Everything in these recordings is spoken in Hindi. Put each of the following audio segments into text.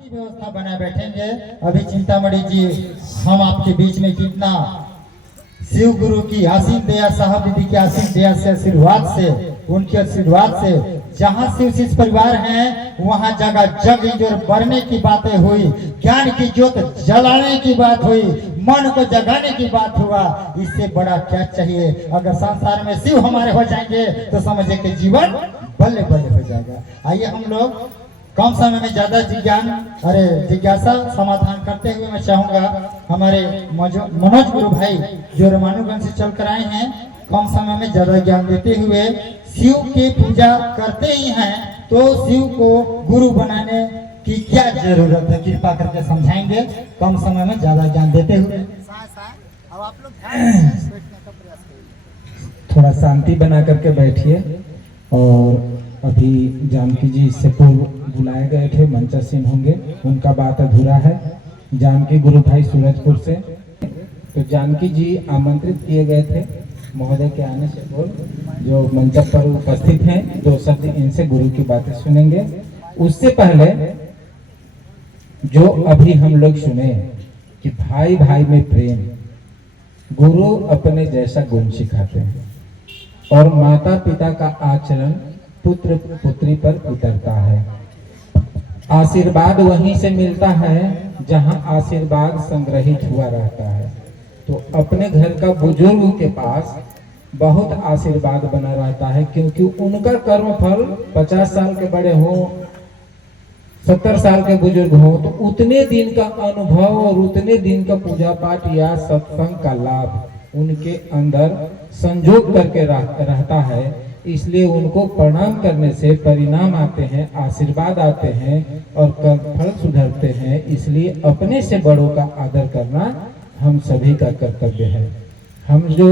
की व्यवस्था बनाए बैठेंगे। अभी चिंतामणि जी हम आपके बीच में कितना शिव गुरु की असीम दया, साहब दीदी की असीम दया से, आशीर्वाद से, उनके आशीर्वाद से जहाँ शिव शिष्य परिवार हैं वहाँ जगह जग जो बढ़ने की बातें हुई, ज्ञान की ज्योत जलाने की बात हुई, मन को जगाने की बात हुआ। इससे बड़ा क्या चाहिए? अगर संसार में शिव हमारे हो जाएंगे तो समझे कि जीवन बल्ले बल्ले हो जाएगा। आइए हम लोग कम समय में ज्यादा जिज्ञासा समाधान करते हुए मैं चाहूंगा हमारे मनोज गुरु भाई जो रमानुगंज से चल कर आए हैं, कम समय में ज्यादा ज्ञान देते हुए शिव की पूजा करते ही हैं तो शिव को गुरु बनाने की क्या जरूरत है, कृपा करके समझाएंगे कम समय में ज्यादा ज्ञान देते हुए। अब आप लोग बैठने का प्रयास करिए। थोड़ा शांति बना करके बैठिए। और अभी जानकी जी इससे पूर्व बुलाए गए थे, मंचा सिंह होंगे, उनका बात अधूरा है। जानकी गुरु भाई सूरजपुर से, तो जानकी जी आमंत्रित किए गए थे महोदय के आने से पूर्व, जो मंच पर उपस्थित हैं, दो शब्द इनसे गुरु की बातें सुनेंगे। उससे पहले जो अभी हम लोग सुने कि भाई भाई में प्रेम, गुरु अपने जैसा गुण सिखाते हैं और माता पिता का आचरण पुत्र पुत्री पर उतरता है। आशीर्वाद वहीं से मिलता है जहां आशीर्वाद संग्रहित हुआ रहता है। तो अपने घर का बुजुर्ग के पास बहुत आशीर्वाद बना रहता है, क्योंकि उनका कर्म फल 50 साल के बड़े हो, 70 साल के बुजुर्ग हो, तो उतने दिन का अनुभव और उतने दिन का पूजा पाठ या सत्संग का लाभ उनके अंदर संजोग करके रहता है। इसलिए उनको प्रणाम करने से परिणाम आते हैं, आशीर्वाद आते हैं और फल सुधरते हैं। इसलिए अपने से बड़ों का आदर करना हम सभी का कर्तव्य है। हम जो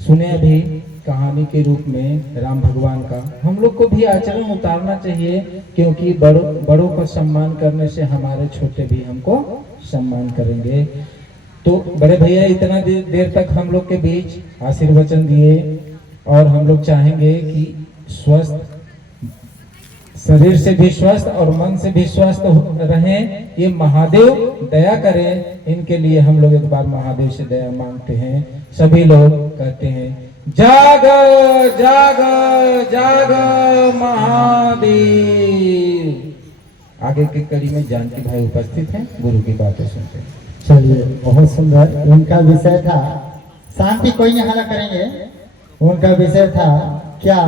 सुने अभी कहानी के रूप में राम भगवान का, हम लोग को भी आचरण उतारना चाहिए, क्योंकि बड़ों का सम्मान करने से हमारे छोटे भी हमको सम्मान करेंगे। तो बड़े भैया इतना देर तक हम लोग के बीच आशीर्वचन दिए और हम लोग चाहेंगे कि स्वस्थ शरीर से भी स्वस्थ और मन से भी स्वस्थ रहें। ये महादेव दया करें, इनके लिए हम लोग एक बार महादेव से दया मांगते हैं। सभी लोग कहते हैं जाग जाग जाग महादेव। आगे की कड़ी में जानकी भाई उपस्थित हैं, गुरु की बातें सुनते हैं। चलिए, बहुत सुंदर। उनका विषय था शांति, कोई नहीं हल्ला करेंगे। उनका विषय था क्या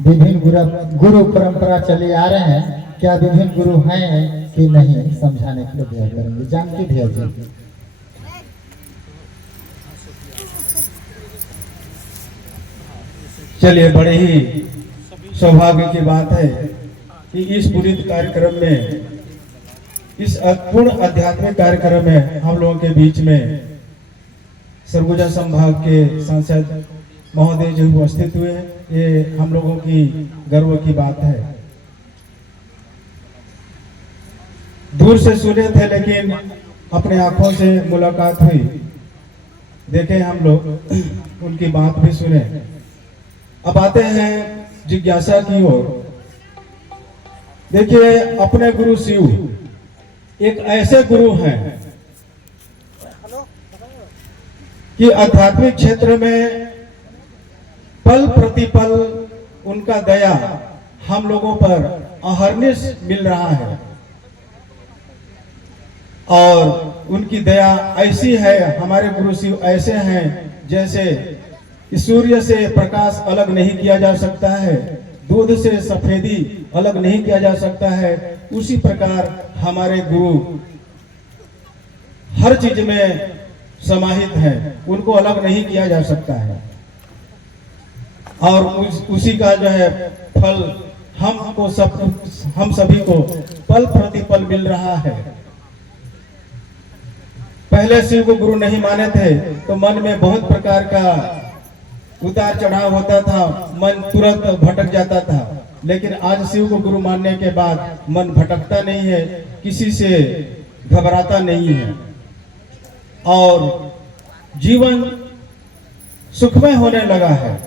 विभिन्न गुरु परंपरा चले आ रहे हैं, क्या विभिन्न गुरु हैं कि नहीं, समझाने के लिए भैया करेंगे। जानकी भैया जी। चलिए, बड़े ही सौभाग्य की बात है कि इस पूरी कार्यक्रम में, इस पूर्ण आध्यात्मिक कार्यक्रम में हम लोगों के बीच में सरगुजा संभाग के सांसद महोदय जी उपस्थित हुए हैं। ये हम लोगों की गर्व की बात है। दूर से सुने थे लेकिन अपने आंखों से मुलाकात हुई, देखे हम लोग, उनकी बात भी सुने। अब आते हैं जिज्ञासा की ओर। देखिए, अपने गुरु शिव एक ऐसे गुरु हैं कि आध्यात्मिक क्षेत्र में पल प्रतिपल उनका दया हम लोगों पर अहर्निश मिल रहा है। और उनकी दया ऐसी है, हमारे गुरु शिव ऐसे हैं जैसे सूर्य से प्रकाश अलग नहीं किया जा सकता है, दूध से सफेदी अलग नहीं किया जा सकता है, उसी प्रकार हमारे गुरु हर चीज में समाहित हैं, उनको अलग नहीं किया जा सकता है। और उसी का जो है फल हम सभी को पल प्रतिपल मिल रहा है। पहले शिव को गुरु नहीं माने थे तो मन में बहुत प्रकार का उतार चढ़ाव होता था, मन तुरंत भटक जाता था। लेकिन आज शिव को गुरु मानने के बाद मन भटकता नहीं है, किसी से घबराता नहीं है और जीवन सुखमय होने लगा है।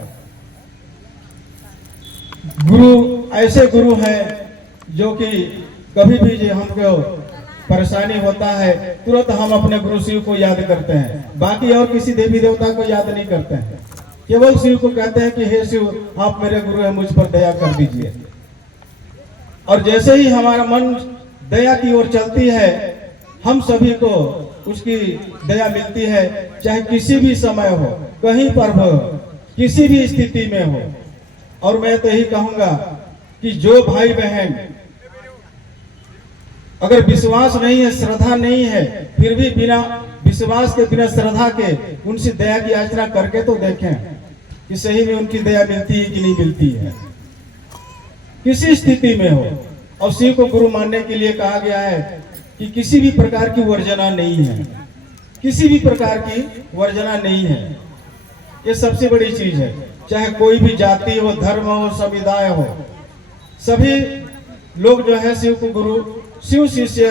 गुरु ऐसे गुरु हैं जो कि कभी भी जो हमको परेशानी होता है तुरंत हम अपने गुरु शिव को याद करते हैं, बाकी और किसी देवी देवता को याद नहीं करते हैं। केवल शिव को कहते हैं कि हे शिव आप मेरे गुरु हैं, मुझ पर दया कर दीजिए। और जैसे ही हमारा मन दया की ओर चलती है हम सभी को उसकी दया मिलती है, चाहे किसी भी समय हो, कहीं पर हो, किसी भी स्थिति में हो। और मैं तो यही कहूंगा कि जो भाई बहन अगर विश्वास नहीं है, श्रद्धा नहीं है, फिर भी बिना विश्वास के, बिना श्रद्धा के उनसे दया की याचना करके तो देखें कि सही में उनकी दया मिलती है कि नहीं मिलती है, किसी स्थिति में हो। और शिव को गुरु मानने के लिए कहा गया है कि किसी भी प्रकार की वर्जना नहीं है, किसी भी प्रकार की वर्जना नहीं है। ये सबसे बड़ी चीज है। चाहे कोई भी जाति हो, धर्म हो, समुदाय हो, सभी लोग जो है शिव को गुरु, शिव शिष्य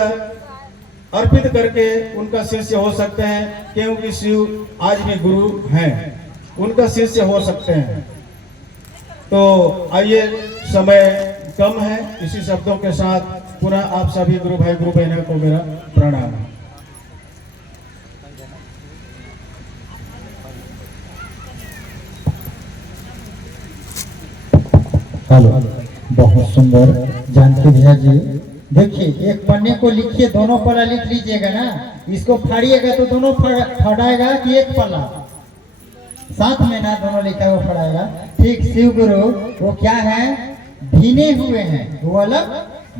अर्पित करके उनका शिष्य हो सकते हैं, क्योंकि शिव आज भी गुरु हैं, उनका शिष्य हो सकते हैं। तो आइए, समय कम है, इसी शब्दों के साथ पुनः आप सभी गुरु भाई गुरु बहनों को मेरा प्रणाम। हेलो, बहुत सुंदर जानकी भैया जी। देखिए, एक पन्ने को लिखिए, दोनों पल्ला लिख लीजिएगा ना, इसको फाड़िएगा तो दोनों फड़ाएगा कि एक पल्ला साथ में ना, दोनों लिखा हुआ फड़ाएगा। ठीक, शिव गुरु वो क्या है, भीने हुए हैं, वो अलग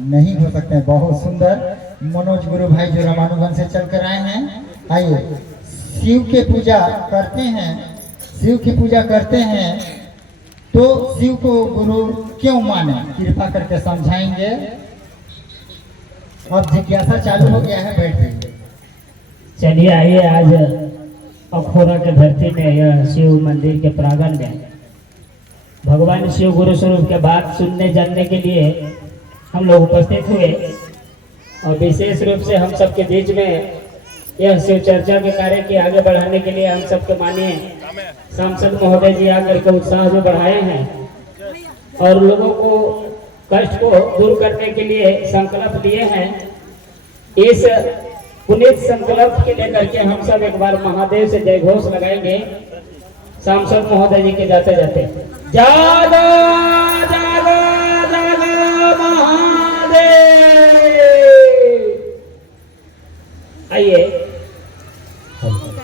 नहीं हो सकते हैं। बहुत सुंदर मनोज गुरु भाई जो रामानुगंज से चल कर आए हैं। आइए, शिव के पूजा करते हैं, शिव की पूजा करते हैं तो शिव को गुरु क्यों माने, कृपा करके समझाएंगे। अब जिज्ञासा चालू हो गया है, बैठ जाइए। चलिए आइए, आज अखोरा के धरती में, यह शिव मंदिर के प्रांगण में भगवान शिव गुरु स्वरूप के बात सुनने जानने के लिए हम लोग उपस्थित हुए। और विशेष रूप से हम सबके बीच में यह शिव चर्चा के कार्य के आगे बढ़ाने के लिए हम सबके माननीय सांसद महोदय जी आकर के उत्साह जो बढ़ाए हैं और लोगों को कष्ट को दूर करने के लिए संकल्प लिए हैं। इस पुनीत संकल्प के लेकर के हम सब एक बार महादेव से जय घोष लगाएंगे सांसद महोदय जी के जाते जाते। जागो जागो जागो महादेव। आइए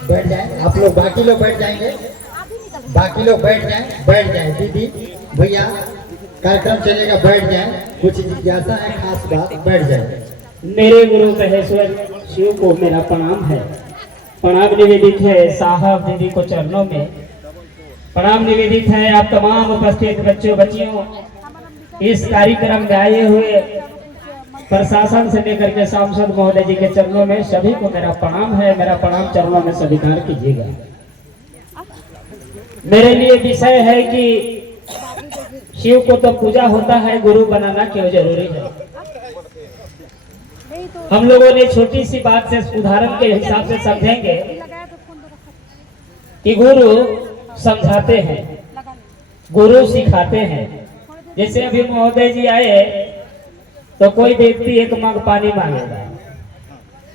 बैठ जाए, आप लोग, बाकी लोग बैठ जाएंगे, बाकी लोग बैठ जाए। दीदी भैया, कार्यक्रम चलेगा, बैठ जाए। कुछ जिज्ञासा है, खास बात, बैठ जाए। मेरे गुरु महेश्वर शिव को मेरा प्रणाम है। प्रणाम निवेदित है साहब दीदी को चरणों में। प्रणाम निवेदित है आप तमाम उपस्थित बच्चों बच्चियों, इस कार्यक्रम में आए हुए प्रशासन से लेकर के सांसद महोदय जी के चरणों में सभी को मेरा प्रणाम है। मेरा प्रणाम चरणों में स्वीकार कीजिएगा। मेरे लिए विषय है कि शिव को तो पूजा होता है, गुरु बनाना क्यों जरूरी है। हम लोगों ने छोटी सी बात से उदाहरण के हिसाब से समझेंगे कि गुरु समझाते हैं, गुरु सिखाते हैं। जैसे अभी महोदय जी आए तो कोई व्यक्ति एक मग पानी मांगेगा,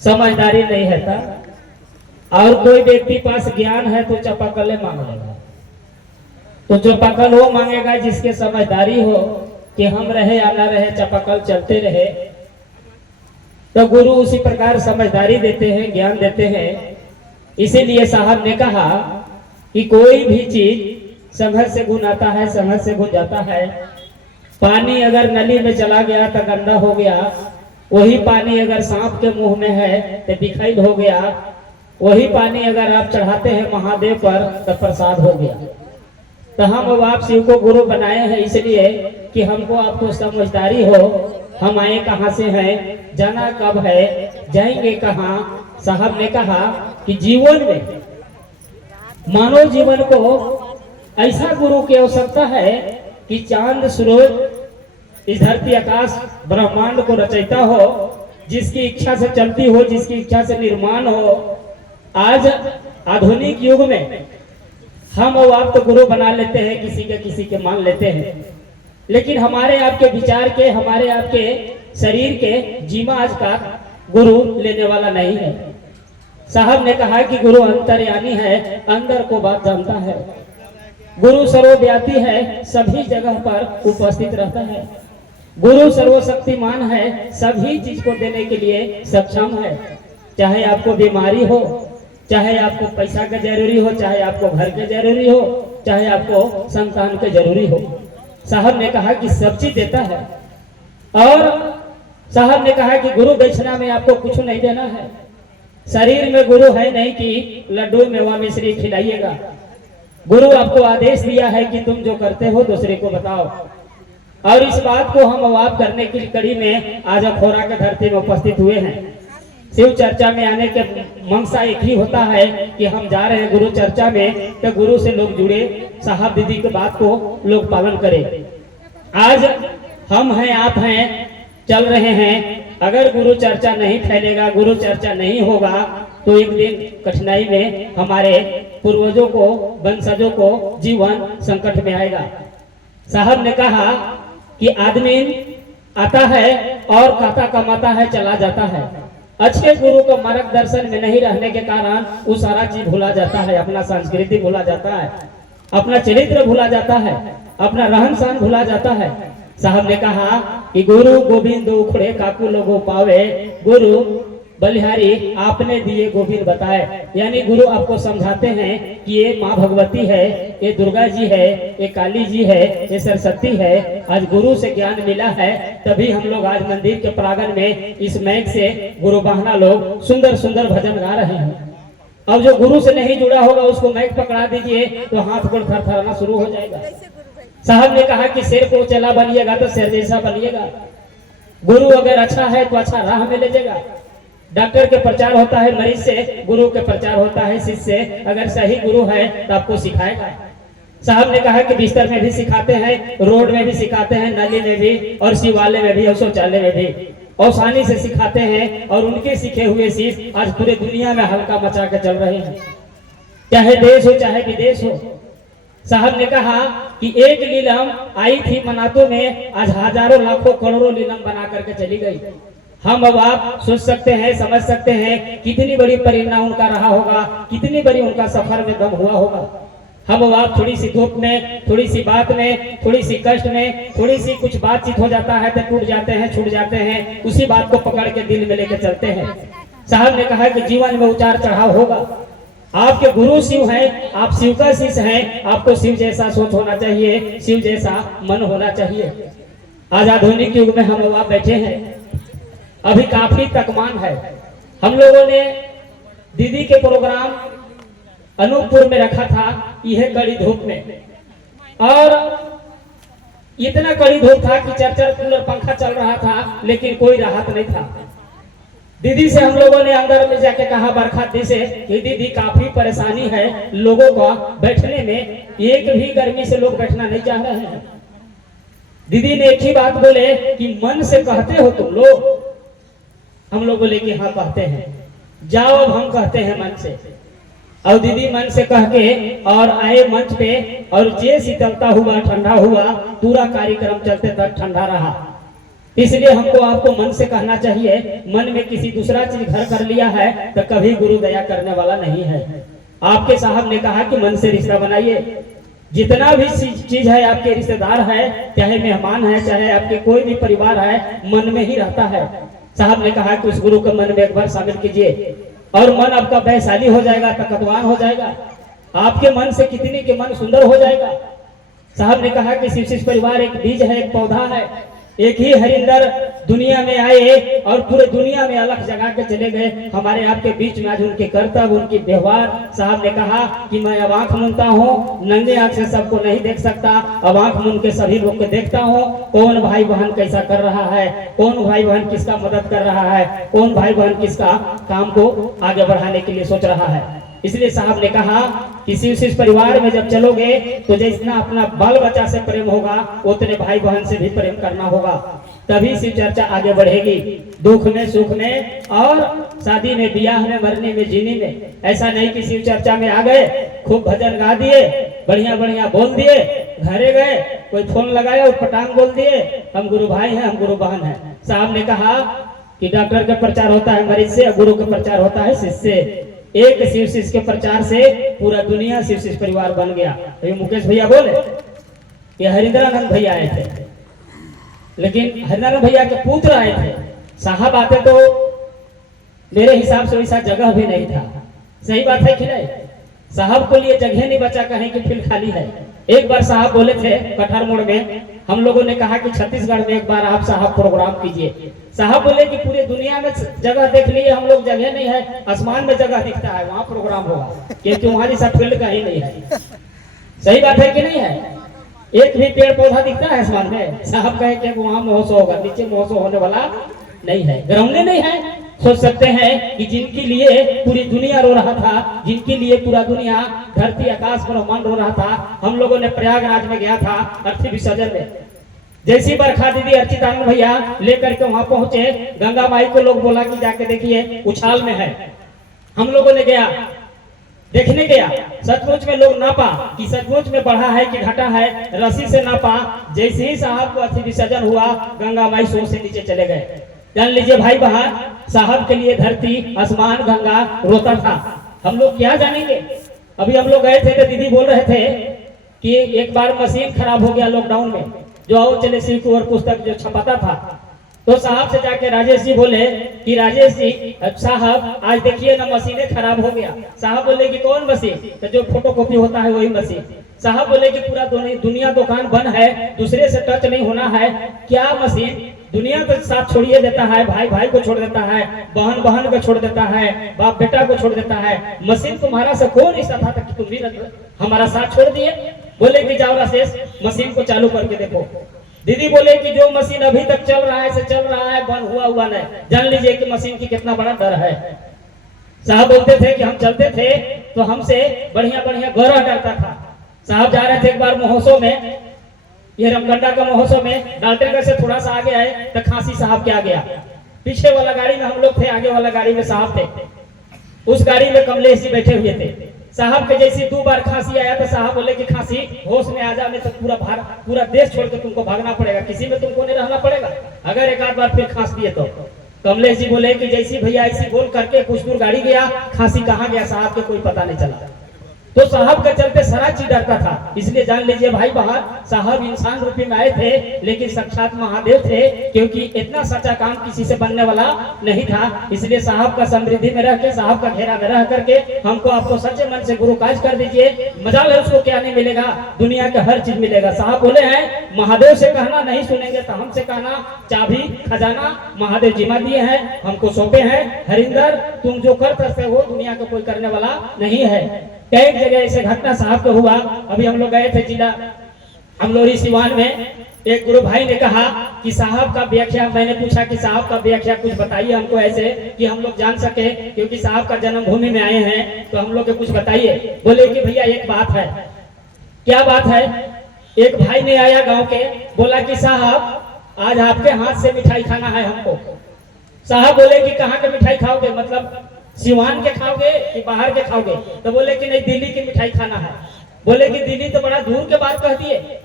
समझदारी नहीं है था। और कोई व्यक्ति पास ज्ञान है तो चापाकल मांग लेगा। तो चापाकल वो मांगेगा जिसके समझदारी हो कि हम रहे या ना रहे, चापाकल चलते रहे। तो गुरु उसी प्रकार समझदारी देते हैं, ज्ञान देते हैं। इसीलिए साहब ने कहा कि कोई भी चीज संघर्ष से गुण आता है, संघर्ष से गुण जाता है। पानी अगर नली में चला गया तो गंदा हो गया, वही पानी अगर सांप के मुंह में है तो बिखैल हो गया, वही पानी अगर आप चढ़ाते हैं महादेव पर तो प्रसाद हो गया। तो हम अब आप शिव को गुरु बनाए हैं इसलिए कि हमको आपको समझदारी हो, हम आए कहाँ से हैं, जाना कब है, जाएंगे कहाँ। साहब ने कहा कि जीवन में, मानव जीवन को ऐसा गुरु की आवश्यकता है कि चांद सूरज इस धरती आकाश ब्रह्मांड को रचयिता हो, जिसकी इच्छा से चलती हो, जिसकी इच्छा से निर्माण हो। आज आधुनिक युग में हम और आप तो गुरु बना लेते हैं, किसी के मान लेते हैं। लेकिन हमारे आपके विचार के, हमारे आपके शरीर के जीमा आज का गुरु लेने वाला नहीं है। साहब ने कहा कि गुरु अंतर्यामी है, अंदर को बात जानता है। गुरु सर्वव्यापी है, सभी जगह पर उपस्थित रहता है। गुरु सर्वशक्तिमान है, सभी चीज को देने के लिए सक्षम है। चाहे आपको बीमारी हो, चाहे आपको पैसा का जरूरी हो, चाहे आपको घर के जरूरी हो, चाहे आपको संतान के जरूरी हो, साहब ने कहा कि सब चीज देता है। और साहब ने कहा कि गुरु दक्षिणा में आपको कुछ नहीं देना है। शरीर में गुरु है नहीं कि लड्डू मेवा मिश्री खिलाइएगा। गुरु आपको आदेश दिया है कि तुम जो करते हो दूसरे को बताओ। और इस बात को हम अवाब करने की कड़ी में आज अखोरा के धरती में उपस्थित हुए हैं। शिव चर्चा में आने के मंशा एक ही होता है कि हम जा रहे हैं गुरु चर्चा में, तो गुरु से लोग जुड़े, साहब दीदी की बात को लोग पालन करें। आज हम हैं, आप हैं, चल रहे हैं। अगर गुरु चर्चा नहीं फैलेगा, गुरु चर्चा नहीं होगा, तो एक दिन कठिनाई में हमारे पूर्वजों को, वंशजों को जीवन संकट में आएगा। साहब ने कहा कि आदमी आता है और खाता कमाता है, चला जाता है। अच्छे गुरु को मार्गदर्शन में नहीं रहने के कारण वो सारा चीज भूला जाता है। अपना संस्कृति भूला जाता है, अपना चरित्र भूला जाता है, अपना रहन सहन भूला जाता है। साहब ने कहा कि गुरु गोविंद उखड़े काकू लोगो पावे, गुरु बलिहारी आपने दिए गोविंद बताए। यानी गुरु आपको समझाते हैं कि ये माँ भगवती है, ये दुर्गा जी है, ये काली जी है, ये सरस्वती है। आज गुरु से ज्ञान मिला है, तभी हम लोग आज मंदिर के प्रांगण में इस मैक से गुरु बहना लोग सुंदर सुंदर भजन गा रहे हैं। अब जो गुरु से नहीं जुड़ा होगा उसको मैक पकड़ा दीजिए तो हाथ गोड़ थरथराना शुरू हो जाएगा। साहब ने कहा कि शेर को चला बनिएगा तो शेर जैसा बनिएगा। गुरु अगर अच्छा है तो अच्छा राह में ले जाएगा। डॉक्टर के प्रचार होता है मरीज से, गुरु के प्रचार होता है शिष्य से। अगर सही गुरु है तो आपको सिखाएगा। साहब ने कहा कि बिस्तर में भी सिखाते हैं, रोड में भी सिखाते हैं, नली में भी, और शिवालय में भी, और शौचालय में भी आसानी से सिखाते हैं। और उनके सीखे हुए शिष्य आज पूरे दुनिया में हल्का मचा के चल रहे हैं, चाहे देश हो चाहे विदेश हो। साहब ने कहा कि एक नीलम आई थी मनातों में, आज हजारों लाखों करोड़ों नीलम बना करके चली गई। हम अब आप सोच सकते हैं, समझ सकते हैं कितनी बड़ी परिणाम उनका रहा होगा, कितनी बड़ी उनका सफर में दम हुआ होगा। हम अब आप थोड़ी सी धूप में, थोड़ी सी बात में, थोड़ी सी कष्ट में, थोड़ी सी कुछ बातचीत हो जाता है तो टूट जाते हैं, छूट जाते हैं, उसी बात को पकड़ के दिल में लेकर चलते हैं। साहब ने कहा कि जीवन में उतार चढ़ाव होगा। आपके गुरु शिव हैं, आप शिव का शिष्य हैं, आपको शिव जैसा सोच होना चाहिए, शिव जैसा मन होना चाहिए। आज आधुनिक युग में हम अब बैठे हैं, अभी काफी तकमान है। हम लोगों ने दीदी के प्रोग्राम अनूपपुर में रखा था, यह कड़ी धूप में, और इतना कड़ी धूप था कि 4-4 कूलर पंखा चल रहा था, लेकिन कोई राहत नहीं था। दीदी से हम लोगों ने अंदर में जाके कहा बरखा दी से कि दीदी काफी परेशानी है लोगों का बैठने में, एक भी गर्मी से लोग बैठना नहीं चाह रहे हैं। दीदी ने एक ही बात बोले कि मन से कहते हो तुम लोग? हम लोग बोले कि हाँ कहते हैं। जाओ अब हम कहते हैं मन से। और दीदी मन से कह के और आए मंच पे, और जे शीतलता हुआ, ठंडा हुआ, पूरा कार्यक्रम चलते तक ठंडा रहा। इसलिए हमको आपको मन से कहना चाहिए। मन में किसी दूसरा चीज घर कर लिया है तो कभी गुरु दया करने वाला नहीं है। आपके साहब ने कहा कि मन से रिश्ता बनाइए। जितना भी चीज है, आपके रिश्तेदार है, चाहे मेहमान है, चाहे आपके कोई भी परिवार है, मन में ही रहता है। साहब ने कहा कि उस गुरु को मन में एक बार शामिल कीजिए और मन आपका वैशाली हो जाएगा, ताकतवान हो जाएगा। आपके मन से कितनी के मन सुंदर हो जाएगा। साहब ने कहा कि शिव शिष्य परिवार एक बीज है, एक पौधा है। एक ही हरिंदर दुनिया में आए और पूरे दुनिया में अलग जगह के चले गए। हमारे आपके बीच में आज उनके कर्तव्य, उनकी व्यवहार, साहब ने कहा कि मैं अब आंख मूंदता हूँ, नंगे आंख से सबको नहीं देख सकता, अब आंख मूंद के सभी लोग को देखता हूँ। कौन भाई बहन कैसा कर रहा है, कौन भाई बहन किसका मदद कर रहा है, कौन भाई बहन किसका काम को आगे बढ़ाने के लिए सोच रहा है। इसलिए साहब ने कहा कि शिव शिष्य परिवार में जब चलोगे तो जितना अपना बाल बच्चा से प्रेम होगा, उतने भाई बहन से भी प्रेम करना होगा, तभी शिव चर्चा आगे बढ़ेगी। दुख में, सुख में, और शादी में, ब्याह में, मरने में, जीने में। ऐसा नहीं कि शिव चर्चा में आ गए, खूब भजन गा दिए बढ़िया बढ़िया बोल दिए, घरे गए, कोई फोन लगाया और पटांग बोल दिए हम गुरु भाई हैं, हम गुरु बहन हैं। साहब ने कहा कि डॉक्टर का प्रचार होता है मरीज से, गुरु का प्रचार होता है शिष्य से। एक शिव शिष्य के प्रचार से पूरा दुनिया शिव शिष्य परिवार बन गया। तो मुकेश भैया बोले कि हरिंद्रानंद भैया आए थे, लेकिन हरिंद्रानंद भैया के पुत्र आए थे। साहब आते तो मेरे हिसाब से वैसा जगह भी नहीं था। सही बात है कि नहीं? साहब को लिए जगह नहीं बचा, कहीं की फील्ड खाली है। एक बार साहब बोले थे कठार मोड़ में, हम लोगों ने कहा कि छत्तीसगढ़ में एक बार आप साहब प्रोग्राम कीजिए। साहब बोले कि पूरी दुनिया में जगह देख लिए हम लोग, जगह नहीं है, आसमान में जगह दिखता है, वहाँ प्रोग्राम होगा, क्योंकि वहाँ जैसा फील्ड कहीं नहीं है। सही बात है कि नहीं है? एक भी पेड़ पौधा दिखता है आसमान में? साहब कहे कि वहाँ महोत्सव होगा, नीचे महोत्सव होने वाला नहीं है, ग्राउंड नहीं है। सोच सकते हैं कि जिनके लिए पूरी दुनिया रो रहा था, जिनके लिए पूरा दुनिया धरती आकाश ब्रह्मांड रो रहा था, हम लोगों ने प्रयागराज में गया था अर्थी विसर्जन में। जैसी बरखा दीदी अर्चितानंद भैया लेकर के वहां पहुंचे, गंगा माई को लोग बोला कि जाके देखिए उछाल में है। हम लोगों ने गया, देखने गया, सचमुच में लोग नापा कि सचमुच में बढ़ा है कि घटा है, रस्सी से नापा। जैसे ही साहब को अर्थी विसर्जन हुआ, गंगा माई सोर से नीचे चले गए। जान लीजिए भाई बहन, साहब के लिए धरती आसमान गंगा रोता था। हम लोग क्या जानेंगे? अभी हम लोग गए थे तो दीदी बोल रहे थे कि एक बार मशीन खराब हो गया लॉकडाउन में, जो आओ चले शिव कुंवर पुस्तक जो छपाता था। तो साहब से जाके राजेश जी बोले कि राजेश जी साहब आज देखिए ना मशीनें खराब हो गया। साहब बोले कि कौन मशीन? तो जो फोटोकॉपी होता है वही मशीन। साहब बोले कि पूरा दुनिया दुकान बंद है, दूसरे से टच नहीं होना है। क्या मशीन? दुनिया तो साथ छोड़िए देता है, भाई भाई को छोड़ देता है, बहन बहन को छोड़ देता है, बाप बेटा को छोड़ देता है। मशीन तुम्हारा से कौन ऐसा था कि तुम भी हमारा साथ छोड़ दिए? बोले कि जाओ राजेश मशीन को चालू करके देखो। दीदी बोले कि जो मशीन अभी तक चल रहा है से चल रहा है, बंद हुआ नहीं। जान लीजिए कि मशीन की कितना बड़ा डर है। साहब बोलते थे कि हम चलते थे तो हमसे बढ़िया बढ़िया गौरव डरता था। साहब जा रहे थे एक बार महोत्सव में, ये रमगंडा का महोत्सव में, डाल्टनगढ़ से थोड़ा सा आगे आए तो खांसी साहब के आ गया। पीछे वाला गाड़ी में हम लोग थे, आगे वाला गाड़ी में साहब थे। उस गाड़ी में कमलेश जी बैठे हुए थे। साहब के जैसी 2 बार खांसी आया तो साहब बोले कि खांसी होश में आ जा, नहीं तो पूरा देश छोड़ के तुमको भागना पड़ेगा, किसी में तुमको नहीं रहना पड़ेगा अगर एक आध बार फिर खांस दिए तो। कमलेश जी बोले कि जैसी भैया ऐसी बोल करके कुछ दूर गाड़ी गया, खांसी कहाँ गया साहब के कोई पता नहीं चला। तो साहब के चलते सारा चीज डरता था। इसलिए जान लीजिए भाई बहन, साहब इंसान रूपी में आए थे लेकिन साक्षात महादेव थे, क्योंकि इतना सच्चा काम किसी से बनने वाला नहीं था। इसलिए साहब का समृद्धि में रह के, साहब का घेरा में रह करके हमको आपको सच्चे मन से गुरु काज कर दीजिए। मजाल है उसको क्या नहीं मिलेगा, दुनिया का हर चीज मिलेगा। साहब बोले हैं महादेव से कहना नहीं सुनेंगे तो हमसे कहना, चाबी खजाना महादेव जिम्मा दिए हैं, हमको सौंपे हैं। हरिंदर तुम जो कर सकते हो दुनिया का कोई करने वाला नहीं है। कई जगह ऐसे घटना साहब को हुआ। अभी हम लोग गए थे जिला अमलोरी सिवान में, एक गुरु भाई ने कहा कि साहब का व्याख्या, मैंने पूछा कि साहब का व्याख्या कुछ बताइए हमको ऐसे कि हम लोग जान सके, क्योंकि साहब का जन्मभूमि में आए हैं तो हम लोग के कुछ बताइए। बोले कि भैया एक बात है। क्या बात है? एक भाई ने आया गांव के, बोला कि साहब आज आपके हाथ से मिठाई खाना है हमको। साहब बोले कि कहाँ के मिठाई खाओगे, मतलब सिवान के खाओगे कि बाहर के खाओगे? तो बोले कि नहीं दिल्ली की मिठाई खाना है। बोले कि दिल्ली तो बड़ा दूर के बात कहती है।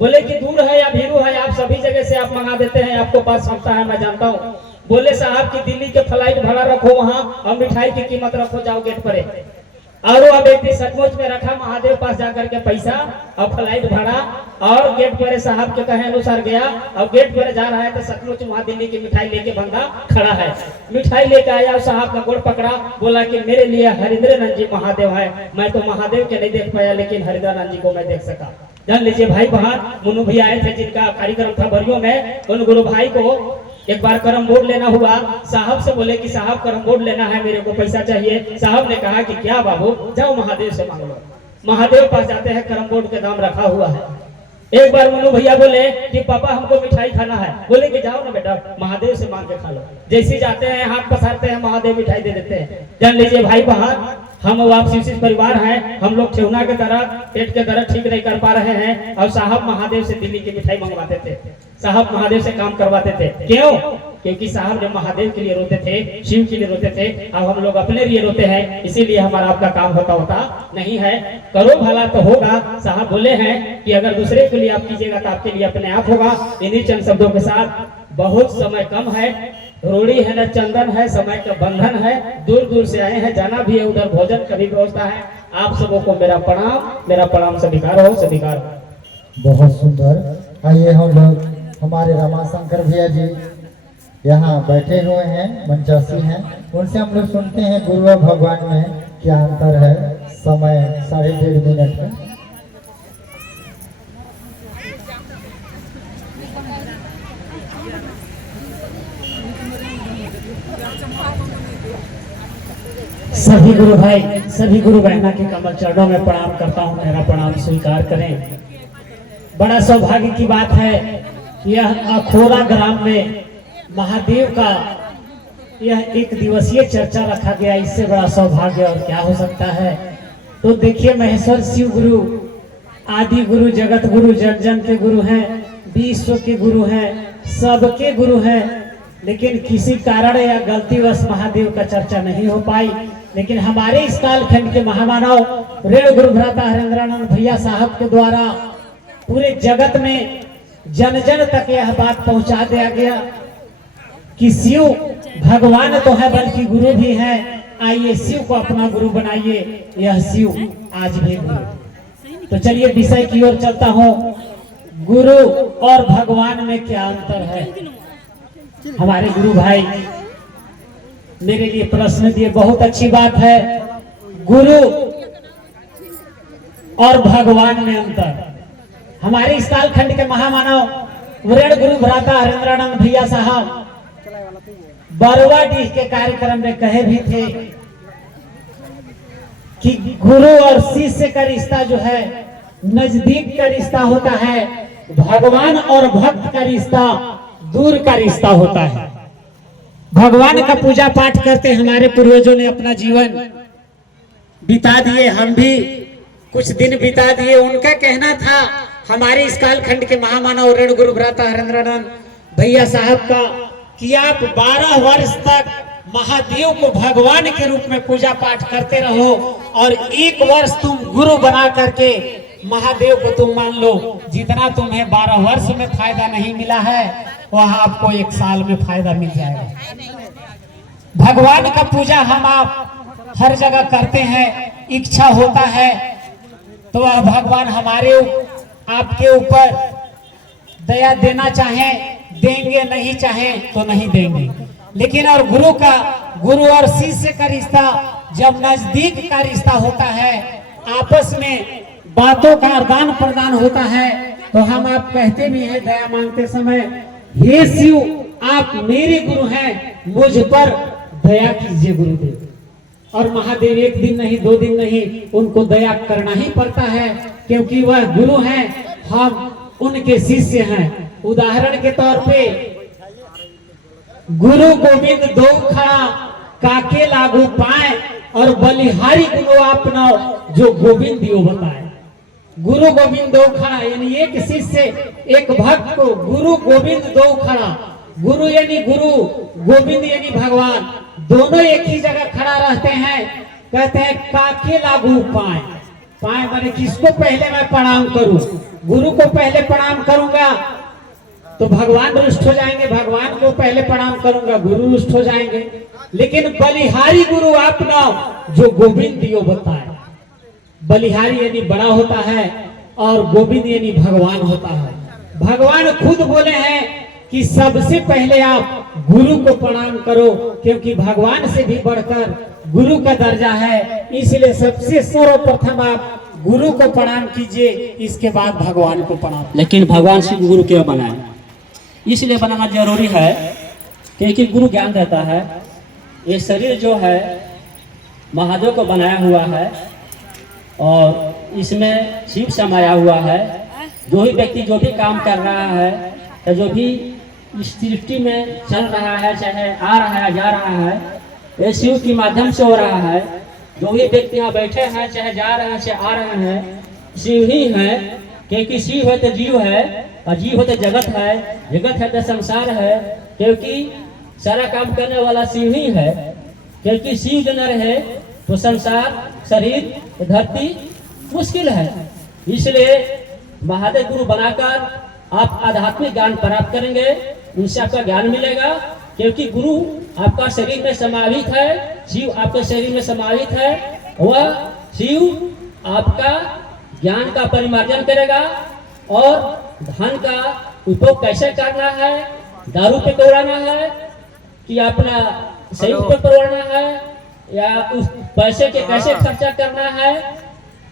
बोले कि दूर है या भीरू है, आप सभी जगह से आप मंगा देते हैं, आपको पास क्षमता है, मैं जानता हूँ। बोले साहब की दिल्ली के फ्लाइट भाड़ा रखो वहां और मिठाई की कीमत रखो, जाओ गेट पर। और अब व्यक्ति सचमुच में रखा महादेव पास जाकर के पैसा और फ्लाइट भाड़ा और गेट पर साहब के कहे अनुसार गया और गेट पर जा रहा है तो सचमुच वहां दिल्ली की मिठाई लेके बंदा खड़ा है। मिठाई लेके आया और साहब का गोड़ पकड़ा, बोला कि मेरे लिए हरिंद्रानंद जी महादेव है, मैं तो महादेव के नहीं देख पाया लेकिन हरिंद्रानंद जी को मैं देख सका। जान लीजिए भाई बहन, मुन्नू भी आए थे जिनका कार्यक्रम था बरियों में। उन गुरु भाई को एक बार करम बोर्ड लेना हुआ, साहब से बोले कि साहब करम बोर्ड लेना है, मेरे को पैसा चाहिए। साहब ने कहा कि क्या बाबू, जाओ महादेव से मांग लो। महादेव पास जाते हैं, करम बोर्ड के दाम रखा हुआ है। एक बार मुन्नू भैया बोले कि पापा हमको मिठाई खाना है। बोले कि जाओ ना बेटा महादेव से मांग के खा लो। जैसे जाते हैं हाथ पसारते हैं, महादेव मिठाई दे देते हैं। जान लीजिए भाई बहन, हम वापसी से परिवार हैं, हम लोग ठेहुना के तरह पेट के दर्द ठीक नहीं कर पा रहे हैं और साहब महादेव से दिल्ली की मिठाई मंगवाते थे, साहब महादेव से काम करवाते थे। क्यों? क्योंकि साहब जब महादेव के लिए रोते थे, शिव के लिए रोते थे, अब हम लोग अपने लिए रोते हैं, इसीलिए हमारा आपका काम होता नहीं है। करो भला तो होगा। साहब बोले हैं कि अगर दूसरे के लिए आप कीजिएगा तो आपके लिए अपने आप होगा। इन्हीं चंद शब्दों के साथ, बहुत समय कम है, रोड़ी है न चंदन है, समय का बंधन है, दूर दूर से आए हैं, जाना भी है, उधर भोजन का भी व्यवस्था है। आप सबों को मेरा प्रणाम स्वीकार हो, स्वीकार हो। बहुत सुंदर। आइए हम लोग, हमारे रमाशंकर भैया जी यहाँ बैठे हुए हैं, मंचासी हैं, उनसे हम लोग सुनते हैं गुरु और भगवान में क्या अंतर है। समय 1.5 मिनट में। सभी गुरु भाई, सभी गुरु बहना के कमल चरणों में प्रणाम करता हूँ, मेरा प्रणाम स्वीकार करें। बड़ा सौभाग्य की बात है कि यह अखोरा ग्राम में महादेव का यह 1 दिवसीय चर्चा रखा गया। इससे बड़ा सौभाग्य और क्या हो सकता है। तो देखिए, महेश्वर शिव गुरु, आदि गुरु, जगत गुरु, जन जन के गुरु हैं, विश्व के गुरु हैं, सबके गुरु हैं, लेकिन किसी कारण या गलतीवश महादेव का चर्चा नहीं हो पाई। लेकिन हमारे इस कालखंड के महामानव रेणु गुरु भ्राता हरेंद्रानंद भैया साहब के द्वारा पूरे जगत में जन जन तक यह बात पहुंचा दिया गया कि शिव भगवान तो है बल्कि गुरु भी है। आइए शिव को अपना गुरु बनाइए, यह शिव आज भी गुरु। तो चलिए विषय की ओर चलता हूँ। गुरु और भगवान में क्या अंतर है? हमारे गुरु भाई मेरे लिए प्रश्न दिए, बहुत अच्छी बात है। गुरु और भगवान में अंतर। हमारे इस कालखंड के महामानव रेणु गुरु भ्राता हरेंद्रानंद भैया साहब बरवाडीह के कार्यक्रम में कहे भी थे कि गुरु और शिष्य का रिश्ता जो है नजदीक का रिश्ता होता है, भगवान और भक्त का रिश्ता दूर का रिश्ता होता है। भगवान का पूजा पाठ करते हमारे पूर्वजों ने अपना जीवन बिता दिए, हम भी कुछ दिन बिता दिए। उनका कहना था, हमारे इस कालखंड के महामानव रेणु गुरु भ्राता हरेंद्रानंद भैया साहब का, कि आप 12 वर्ष तक महादेव को भगवान के रूप में पूजा पाठ करते रहो और 1 वर्ष तुम गुरु बना करके महादेव को तुम मान लो। जितना तुम्हें 12 वर्ष में फायदा नहीं मिला है वह आपको 1 साल में फायदा मिल जाएगा। भगवान का पूजा हम आप हर जगह करते हैं, इच्छा होता है तो वह भगवान हमारे आपके ऊपर दया देना चाहे देंगे, नहीं चाहे तो नहीं देंगे। लेकिन और गुरु और शिष्य का रिश्ता जब नजदीक का रिश्ता होता है, आपस में बातों का आदान प्रदान होता है, तो हम आप कहते भी हैं दया मांगते समय, हे शिव आप मेरे गुरु हैं, मुझ पर दया कीजिए गुरुदेव। और महादेव 1 दिन नहीं 2 दिन नहीं, उनको दया करना ही पड़ता है, क्योंकि वह गुरु हैं, हम उनके शिष्य हैं। उदाहरण के तौर पे गुरु गोविंद दो खड़ा काके लागू पाए और बलिहारी गुरु आपना जो गोविंद दियो बताए। गुरु गोविंद दो खड़ा यानी एक शिष्य एक भक्त को गुरु गोविंद दो खड़ा, गुरु यानी गुरु, गोविंद यानी भगवान, दोनों एक ही जगह खड़ा रहते हैं। कहते हैं काके लागू पाए, पाए माने किसको पहले मैं प्रणाम करूं? गुरु को पहले प्रणाम करूंगा तो भगवान रुष्ट हो जाएंगे, भगवान को पहले प्रणाम करूंगा गुरु रुष्ट हो जाएंगे। लेकिन बलिहारी गुरु आपना जो गोविंद दियो बताए, बलिहारी यानी बड़ा होता है और गोविंद यानी भगवान होता है। भगवान खुद बोले हैं कि सबसे पहले आप गुरु को प्रणाम करो, क्योंकि भगवान से भी बढ़कर गुरु का दर्जा है। इसलिए सबसे सर्वप्रथम आप गुरु को प्रणाम कीजिए, इसके बाद भगवान को प्रणाम। लेकिन भगवान से गुरु क्यों बनाए? इसलिए बनाना जरूरी है क्योंकि गुरु ज्ञान देता है। ये शरीर जो है महादेव को बनाया हुआ है और इसमें शिव समाया हुआ है। जो ही व्यक्ति जो भी काम कर रहा है या जो भी इस सृष्टि में चल रहा है, चाहे आ रहा है जा रहा है, ये शिव के माध्यम से हो रहा है। जो भी व्यक्ति यहाँ बैठे हैं, चाहे जा रहे हैं चाहे आ रहे हैं, शिव ही हैं। क्योंकि शिव है तो जीव है, और जीव है तो जगत है, जगत है तो संसार है। क्योंकि सारा काम करने वाला शिव ही है। क्योंकि शिव जो न रहे तो संसार, शरीर, धरती मुश्किल है। इसलिए महादेव गुरु बनाकर आप आध्यात्मिक ज्ञान प्राप्त करेंगे, उनसे आपका ज्ञान मिलेगा। क्योंकि गुरु आपका शरीर में समाहित है, शिव आपके शरीर में समाहित है। वह शिव आपका ज्ञान का परिमार्जन करेगा और धन का उपयोग कैसे करना है, दारू पे दौड़ाना है कि अपना सही पे दौड़ाना है, या उस पैसे के कैसे खर्चा करना है,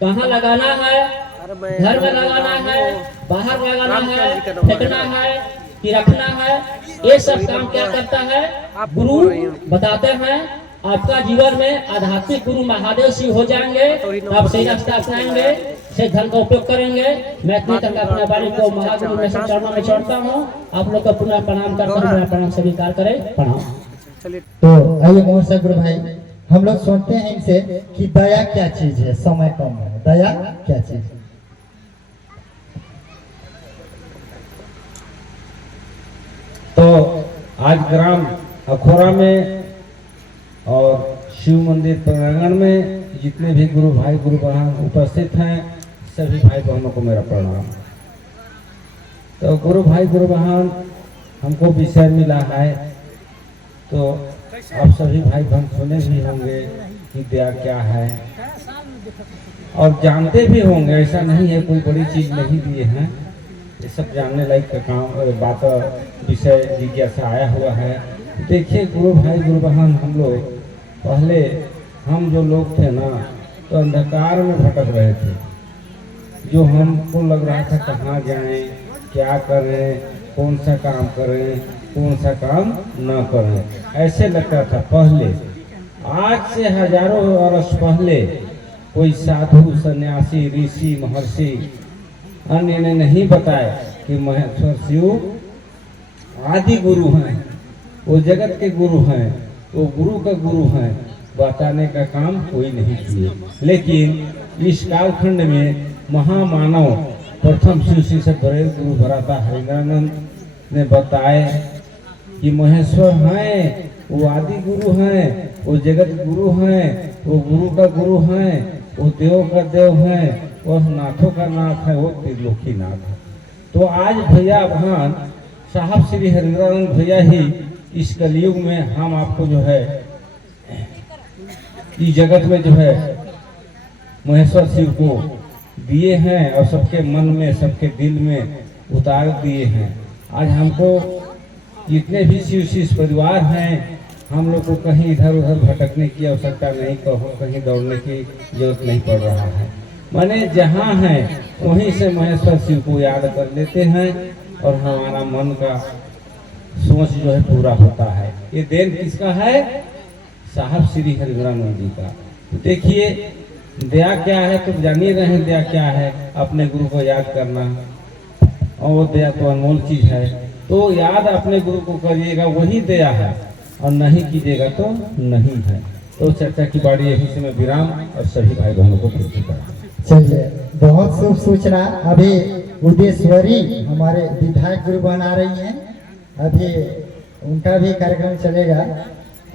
कहाँ लगाना है, घर में लगाना है, बाहर लगाना है, फेंकना है कि रखना है, ये सब काम क्या करता है गुरु बताते हैं। आपका जीवन में आध्यात्मिक गुरु महादेव शिव हो जाएंगे, आप सही रास्ता अपनाएंगे, से धन का उपयोग करेंगे। मैं इतने तक अपने बारे को महागुरु में चरणों में छोड़ता हूँ। आप लोग का पुनः प्रणाम करता हूँ, मेरा प्रणाम स्वीकार करें, प्रणाम। तो आइए मोहन साहब गुरु भाई, हम लोग सुनते हैं इनसे कि दया क्या चीज है। समय कम है, दया क्या चीज है? तो आज ग्राम अखोरा में और शिव मंदिर प्रांगण में जितने भी गुरु भाई गुरु बहन उपस्थित हैं, सभी भाई बहनों को मेरा प्रणाम। तो गुरु भाई गुरु बहन हमको विषय मिला है, तो आप सभी भाई बहन सुने भी होंगे कि दया क्या है और जानते भी होंगे। ऐसा नहीं है कोई बड़ी चीज नहीं दिए हैं, ये सब जानने लायक का काम बात विषय जिज्ञासा आया हुआ है। देखिए गुरु भाई गुरु बहन, हम लोग पहले हम जो लोग थे ना, तो अंधकार में भटक रहे थे। जो हमको लग रहा था कहाँ जाएं, क्या करें, कौन सा काम करें, कौन सा काम न करें, ऐसे लगता था पहले। आज से हजारों वर्ष पहले कोई साधु, सन्यासी, ऋषि, महर्षि अन्य ने नहीं बताया कि महेश्वर शिव आदि गुरु हैं, वो जगत के गुरु हैं, वो गुरु का गुरु हैं, बताने का काम कोई नहीं किए। लेकिन इस कालखंड में महामानव प्रथम शिव से बड़े गुरु भराता हरिनानंद ने बताए कि महेश्वर हैं, वो आदि गुरु हैं, वो जगत गुरु हैं, वो गुरु का गुरु हैं, वो देव का देव हैं, वह नाथों का नाथ है, वो त्रिलोकी नाथ है। तो आज भैया बहन साहब श्री हरिनानंद भैया ही इस कलयुग में हम आपको जो है इस जगत में जो है महेश्वर शिव को दिए हैं और सबके मन में, सबके दिल में उतार दिए हैं। आज हमको जितने भी शिव शिष्य परिवार हैं, हम लोग को कहीं इधर उधर भटकने की आवश्यकता नहीं, कहीं दौड़ने की जरूरत नहीं पड़ रहा है। माने जहाँ हैं वहीं से महेश्वर शिव को याद कर लेते हैं और हमारा मन का सोच जो है पूरा होता है। ये देन किसका है? साहब श्री हरिनानंद जी का। देखिए दया क्या है तो जान ही रहे हैं, दया क्या है, अपने गुरु को याद करना, और वो दया तो अनमोल चीज है। तो याद अपने गुरु को करिएगा, वही दया है, और नहीं कीजिएगा तो नहीं है। तो चर्चा की बारी यहीं से मैं विराम और सभी भाई बहनों को पूछता हूँ। चलिए, बहुत शुभ सूचना। अभी उदेश्वरी हमारे विधायक गुरु बहन आ रही हैं, अभी उनका भी कार्यक्रम चलेगा,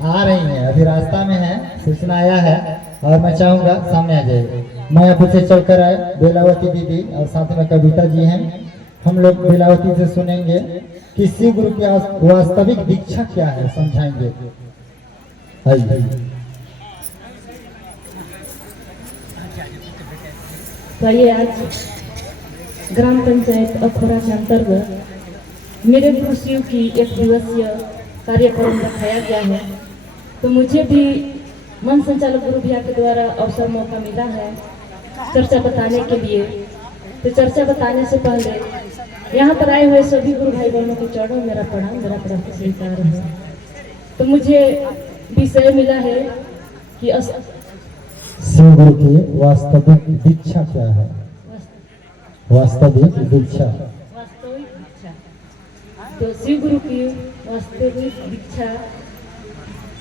आ रही हैं, अभी रास्ता में है, सूचना आया है और मैं चाहूँगा सामने आ जाइए। मैं यहाँ से चलकर आए बेलावती दीदी और साथ में कविता जी हैं। हम लोग बेलावती से सुनेंगे कि शिव गुरु की वास्तविक दीक्षा क्या है, समझाएंगे। आइए, आज ग्राम पंचायत अखोरा के अंतर्गत मेरे गुरु शिव की एक दिवसीय कार्यक्रम रखाया गया है। तो मुझे भी मन संचालक गुरु भैया के द्वारा अवसर मौका मिला है चर्चा बताने के लिए। तो चर्चा बताने से पहले यहाँ पर आए हुए सभी गुरु भाई बहनों के चरणों में मेरा प्रणाम स्वीकार है। तो मुझे विषय मिला है कि शिव गुरु की वास्तविक दीक्षा क्या है? वास्तविक दीक्षा। तो शिव गुरु की वास्तविक दीक्षा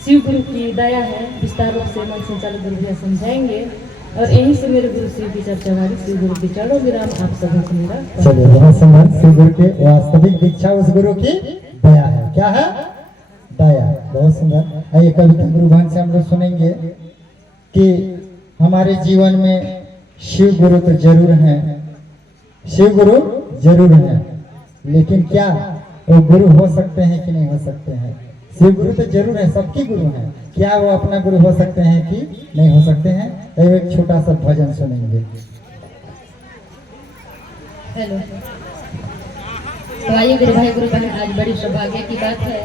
शिव गुरु की दया है, विस्तार रूप से मन संचालक गुरु भैया समझाएंगे। और यहीं से मेरे गुरु शिव की चर्चा वाली शिव गुरु की चलो विराम आप सभी को मेरा चलिए बहुत सुंदर। शिव गुरु के वास्तविक दीक्षा उस गुरु की दया है। क्या है? दया। बहुत सुंदर। आइए कविता गुरु भान से हम लोग सुनेंगे कि हमारे जीवन में शिव गुरु तो जरूर हैं, शिव गुरु जरूर हैं, लेकिन क्या वो गुरु हो सकते हैं कि नहीं हो सकते हैं? शिव गुरु तो जरूर है, सबकी गुरु हैं, क्या वो अपना गुरु हो सकते हैं कि नहीं हो सकते हैं? तो एक छोटा सा भजन सुनेंगे। हेलो। तो आइए गुरु भाई गुरु बहन, आज बड़ी सौभाग्य की बात है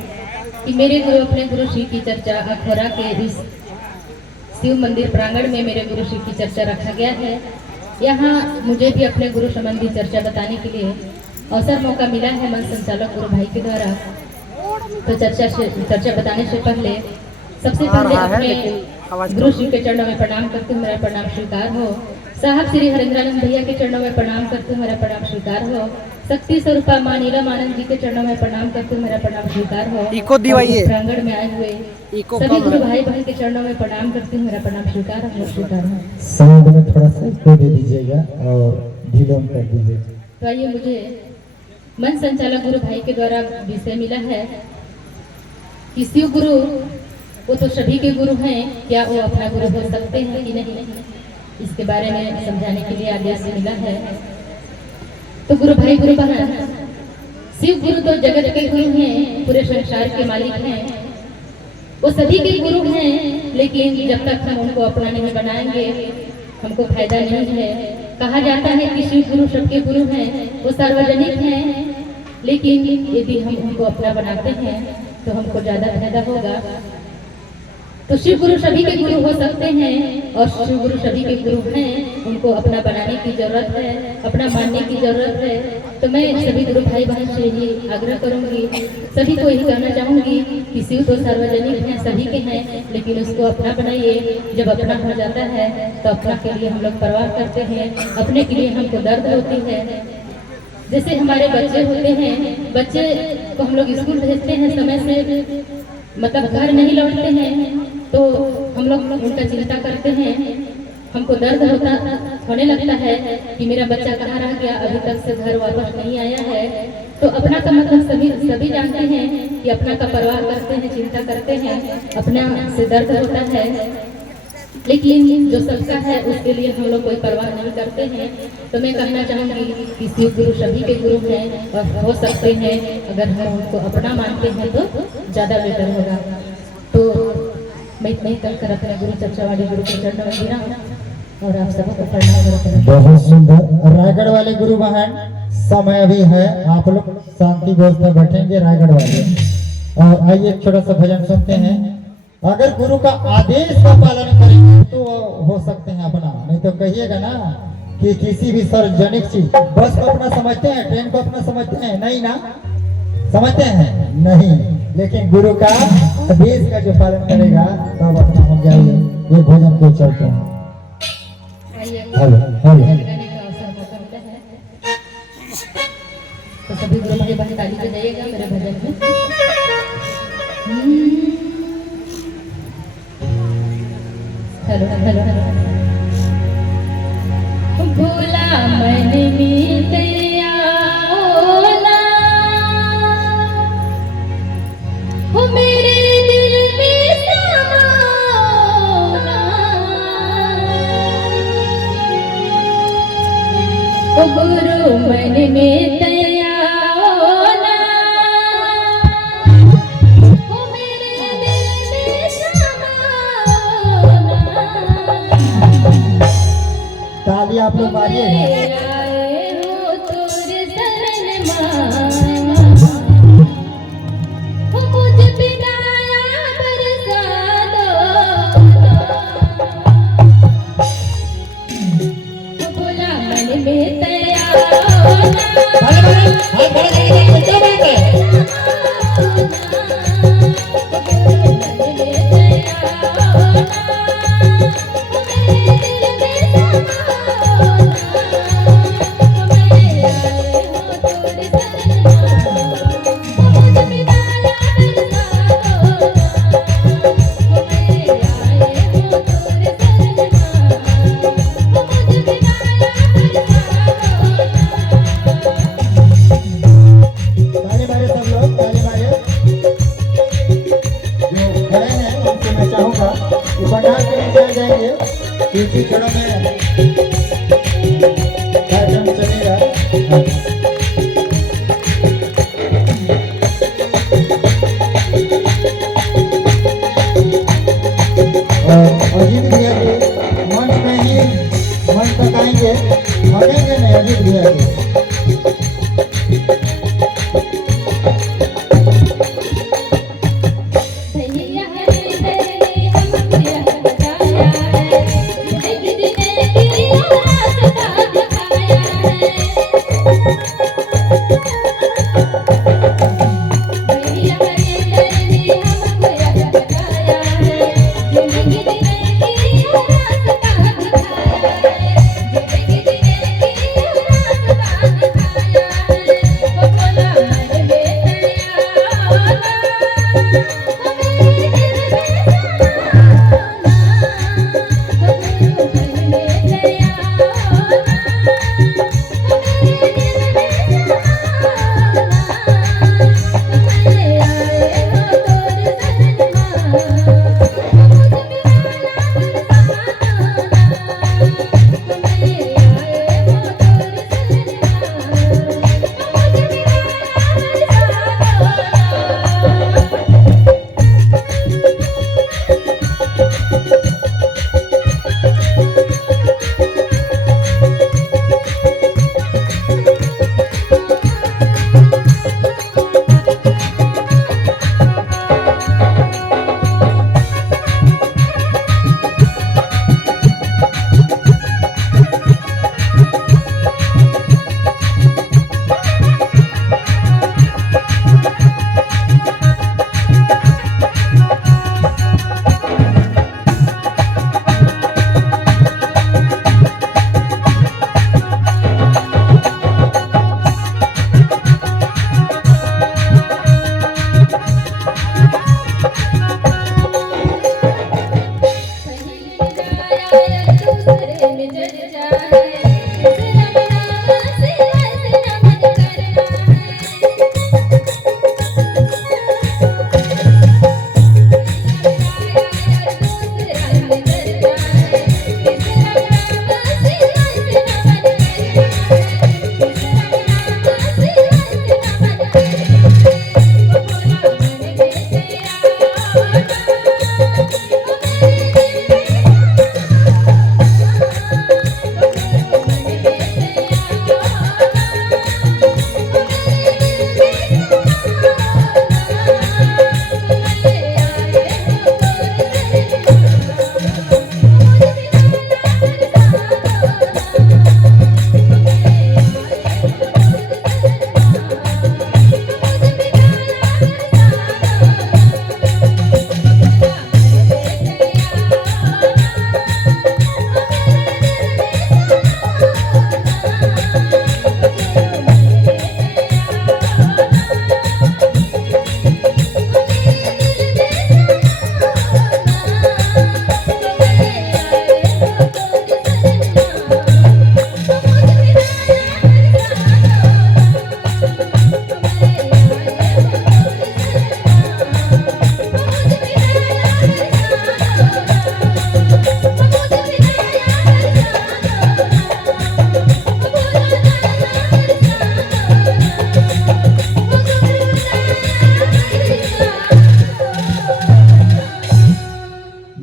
कि मेरे गुरु अपने गुरु शिव की चर्चा अखोरा के इस शिव मंदिर प्रांगण में मेरे गुरु शिव की चर्चा रखा गया है। यहाँ मुझे भी अपने गुरु संबंधी चर्चा बताने के लिए अवसर मौका मिला है मन संचालक गुरु भाई के द्वारा। तो चर्चा बताने से पहले सबसे पहले अपने गुरु शिव के चरणों में प्रणाम करते हुए मेरा प्रणाम स्वीकार हो। साहब श्री हरेंद्रानंद भैया के चरणों में प्रणाम करते हुए मेरा प्रणाम स्वीकार हो। शक्ति स्वरूपा मां नीलम आनंद जी के चरणों में प्रणाम करते हुए मेरा प्रणाम स्वीकार हो। प्रांगण में आए हुए सभी गुरु भाई बहन के चरणों में प्रणाम करते हुए मेरा प्रणाम स्वीकार हो। साउंड में थोड़ा सा इको दे दीजिएगा और ढीलों कर दीजिएगा। तो आइए मुझे मन संचालक गुरु भाई के द्वारा विषय मिला है कि शिव गुरु वो तो सभी के गुरु हैं, क्या वो अपना गुरु हो सकते हैं कि नहीं, इसके बारे में समझाने के लिए आदेश मिला है। तो गुरु भाई गुरु बहन, शिव गुरु तो जगत के गुरु हैं, पूरे संसार के मालिक हैं, वो सभी के गुरु हैं, लेकिन जब तक हम उनको अपना नहीं बनाएंगे हमको फायदा नहीं है। कहा जाता है कि शिव गुरु सबके गुरु हैं, वो सार्वजनिक हैं, लेकिन यदि हम उनको अपना बनाते हैं तो हमको ज्यादा फायदा होगा। तो शिव गुरु सभी के गुरु हो सकते हैं और शिव गुरु सभी के गुरु हैं, उनको अपना बनाने की जरूरत है, अपना मानने की जरूरत है। तो मैं सभी गुरु भाई बहन से ही आग्रह करूंगी, सभी को यही कहना चाहूंगी कि शिव तो सार्वजनिक हैं, सभी के हैं, लेकिन उसको अपना बनाइए। जब अपना हो जाता है तो अपना के लिए हम लोग परवाह करते हैं, अपने के लिए हमको दर्द होती है। जैसे हमारे बच्चे होते हैं, बच्चे को हम लोग स्कूल भेजते हैं समय से, मतलब घर नहीं लौटते हैं, तो हम लोग उनका चिंता करते हैं, हमको दर्द होने लगता है कि मेरा बच्चा कहाँ रह गया, अभी तक से घर वापस नहीं आया है। तो अपना का मतलब सभी जानते हैं कि अपना का परवाह करते हैं, चिंता करते हैं, अपना से दर्द होता है, लेकिन जो सबका है उसके लिए हम लोग कोई परवाह नहीं करते हैं। तो मैं कहना चाहूँगी कि शिव गुरु सभी के गुरु हैं और हो सकते हैं, अगर हम उनको अपना मानते हैं तो ज़्यादा बेटर होगा। तो मैं इतना ही कर अपने गुरु चर्चा वाले गुरु के चरणों में गिरा और आप सबको प्रणाम करते हैं। बहुत सुंदर। रायगढ़ वाले गुरु बहन, समय अभी है, आप लोग शांति व्यवस्था बैठेंगे रायगढ़ वाले। और आइए एक छोटा सा भजन सुनते हैं। अगर गुरु का आदेश का पालन करेंगे तो हो सकते हैं अपना, नहीं तो कहिएगा ना कि किसी भी सार्वजनिक चीज, बस को अपना समझते हैं, ट्रेन को अपना समझते हैं, नहीं ना समझते हैं, नहीं, लेकिन गुरु का आदेश का जो पालन करेगा तब अपना हो गया। ये भजन को चलते हैं। Hello hello. तो सभी गुरु भाई बहन ताली बजाइएगा मेरे भजन में। Hello hello hello. भोला मन में तेरा ओला, हो मेरे दिल में समाना, ओ गुरु मन में तेरा ओला, हो मेरे दिल में समाना। ताली आप लोग मारिए। आए हो तोरे शरण मामा, हो मुझ पे दया बरसा दो, हो भोला मन में तेरा इसी क्षणों में कार्यक्रम चलेगा। और अजीत भैया के मंच में ही मंच तक आएंगे, भागेंगे नहीं अजीत भैया के।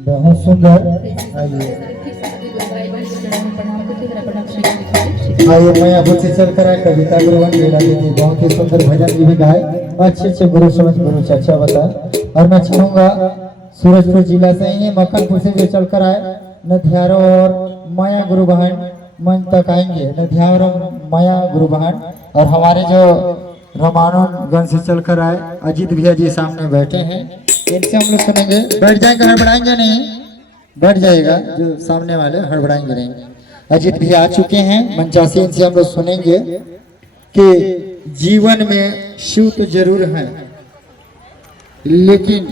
बहुत सुंदर। आइए मैं अब से चल कर कविता गुरुवन बेला दीदी बहुत ही सुंदर भजन भी गाए, अच्छे अच्छे गुरु समझ गुरु चर्चा बता। और मैं चाहूंगा सूरजपुर जिला से ही मक्खनपुर से जो चल कर आए नथियारो और माया गुरु बहन मंच तक आएंगे। नथियारो माया गुरु बहन और हमारे जो रमानुगंज से चल कर आए अजीत भैया जी सामने बैठे हैं, इनसे हम लोग सुनेंगे। बैठ जाएंगे, हड़बड़ाएंगे नहीं, बैठ जाएगा जो सामने वाले, हड़बड़ाएंगे नहीं। अजीत भैया आ चुके हैं मंचासी, इनसे हम लोग सुनेंगे कि जीवन में शिव तो जरूर है, लेकिन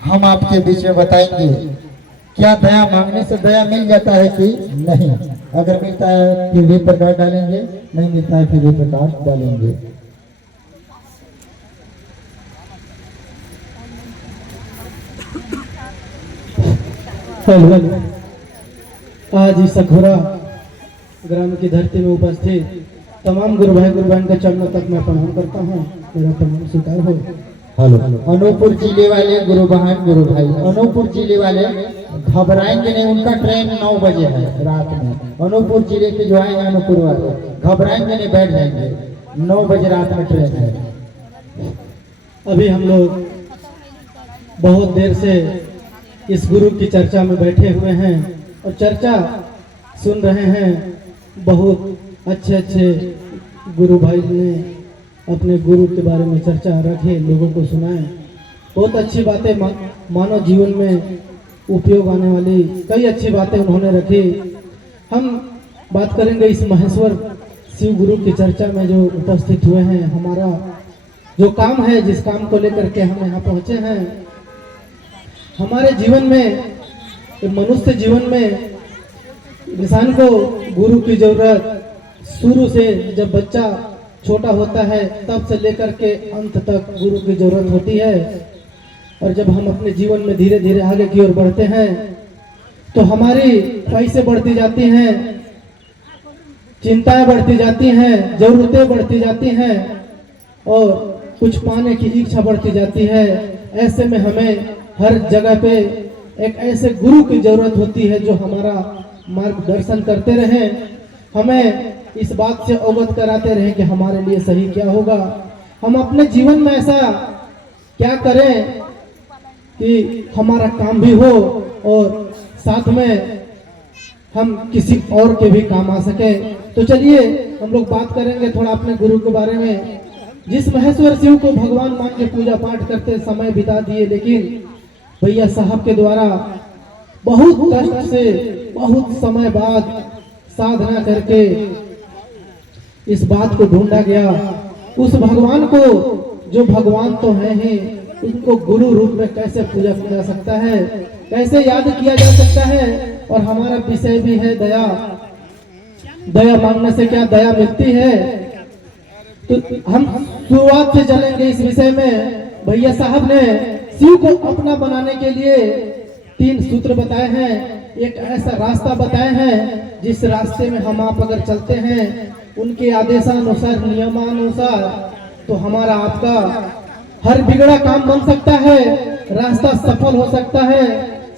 हम आपके बीच में बताएंगे क्या दया मांगने से दया मिल जाता है कि नहीं। अगर मिलता है फिर भी प्रकाश डालेंगे, नहीं मिलता है फिर भी प्रकाश डालेंगे। आज इस अखोरा ग्राम की धरती में उपस्थित तमाम गुरु भाई गुरु बहन के चरणों तक मैं प्रणाम करता हूँ। मेरा प्रणाम स्वीकार हो। अनूपपुर जिले वाले गुरु बहन गुरु भाई, अनूपपुर जिले वाले घबराएंगे नहीं, उनका ट्रेन 9 बजे है रात में। अनूपपुर जिले के जो आएंगे अनूपपुर वाले घबराएंगे नहीं, बैठ जाएंगे, 9 बजे रात में ट्रेन है। अभी हम लोग बहुत देर से इस गुरु की चर्चा में बैठे हुए हैं और चर्चा सुन रहे हैं। बहुत अच्छे अच्छे गुरु भाई ने अपने गुरु के बारे में चर्चा रखे, लोगों को सुनाए। बहुत अच्छी बातें मानव जीवन में उपयोग आने वाली कई अच्छी बातें उन्होंने रखी। हम बात करेंगे इस महेश्वर शिव गुरु की चर्चा में जो उपस्थित हुए हैं। हमारा जो काम है, जिस काम को लेकर के हम यहाँ पहुँचे हैं, हमारे जीवन में, मनुष्य जीवन में इंसान को गुरु की जरूरत शुरू से, जब बच्चा छोटा होता है तब से लेकर के अंत तक गुरु की जरूरत होती है। और जब हम अपने जीवन में धीरे धीरे आगे की ओर बढ़ते हैं तो हमारी ख्वाहिशें बढ़ती जाती हैं, चिंताएं बढ़ती जाती हैं, जरूरतें बढ़ती जाती हैं और कुछ पाने की इच्छा बढ़ती जाती है। ऐसे में हमें हर जगह पे एक ऐसे गुरु की जरूरत होती है जो हमारा मार्गदर्शन करते रहें, हमें इस बात से अवगत कराते रहें कि हमारे लिए सही क्या होगा। हम अपने जीवन में ऐसा क्या करें कि हमारा काम भी हो और साथ में हम किसी और के भी काम आ सके। तो चलिए हम लोग बात करेंगे थोड़ा अपने गुरु के बारे में। जिस महेश्वर शिव को भगवान मान के पूजा पाठ करते समय बिता दिए, लेकिन भैया साहब के द्वारा बहुत कष्ट से बहुत समय बाद साधना करके इस बात को ढूंढा गया, उस भगवान को जो भगवान तो है ही, उनको गुरु रूप में कैसे पूजा किया जा सकता है, कैसे याद किया जा सकता है। और हमारा विषय भी है दया। दया मांगने से क्या दया मिलती है, तो हम शुरुआत से चलेंगे इस विषय में। भैया साहब ने शिव को अपना बनाने के लिए 3 सूत्र बताए हैं, एक ऐसा रास्ता बताए हैं जिस रास्ते में हम आप अगर चलते हैं उनके आदेशानुसार, नियमानुसार, तो हमारा आपका हर बिगड़ा काम बन सकता है, रास्ता सफल हो सकता है,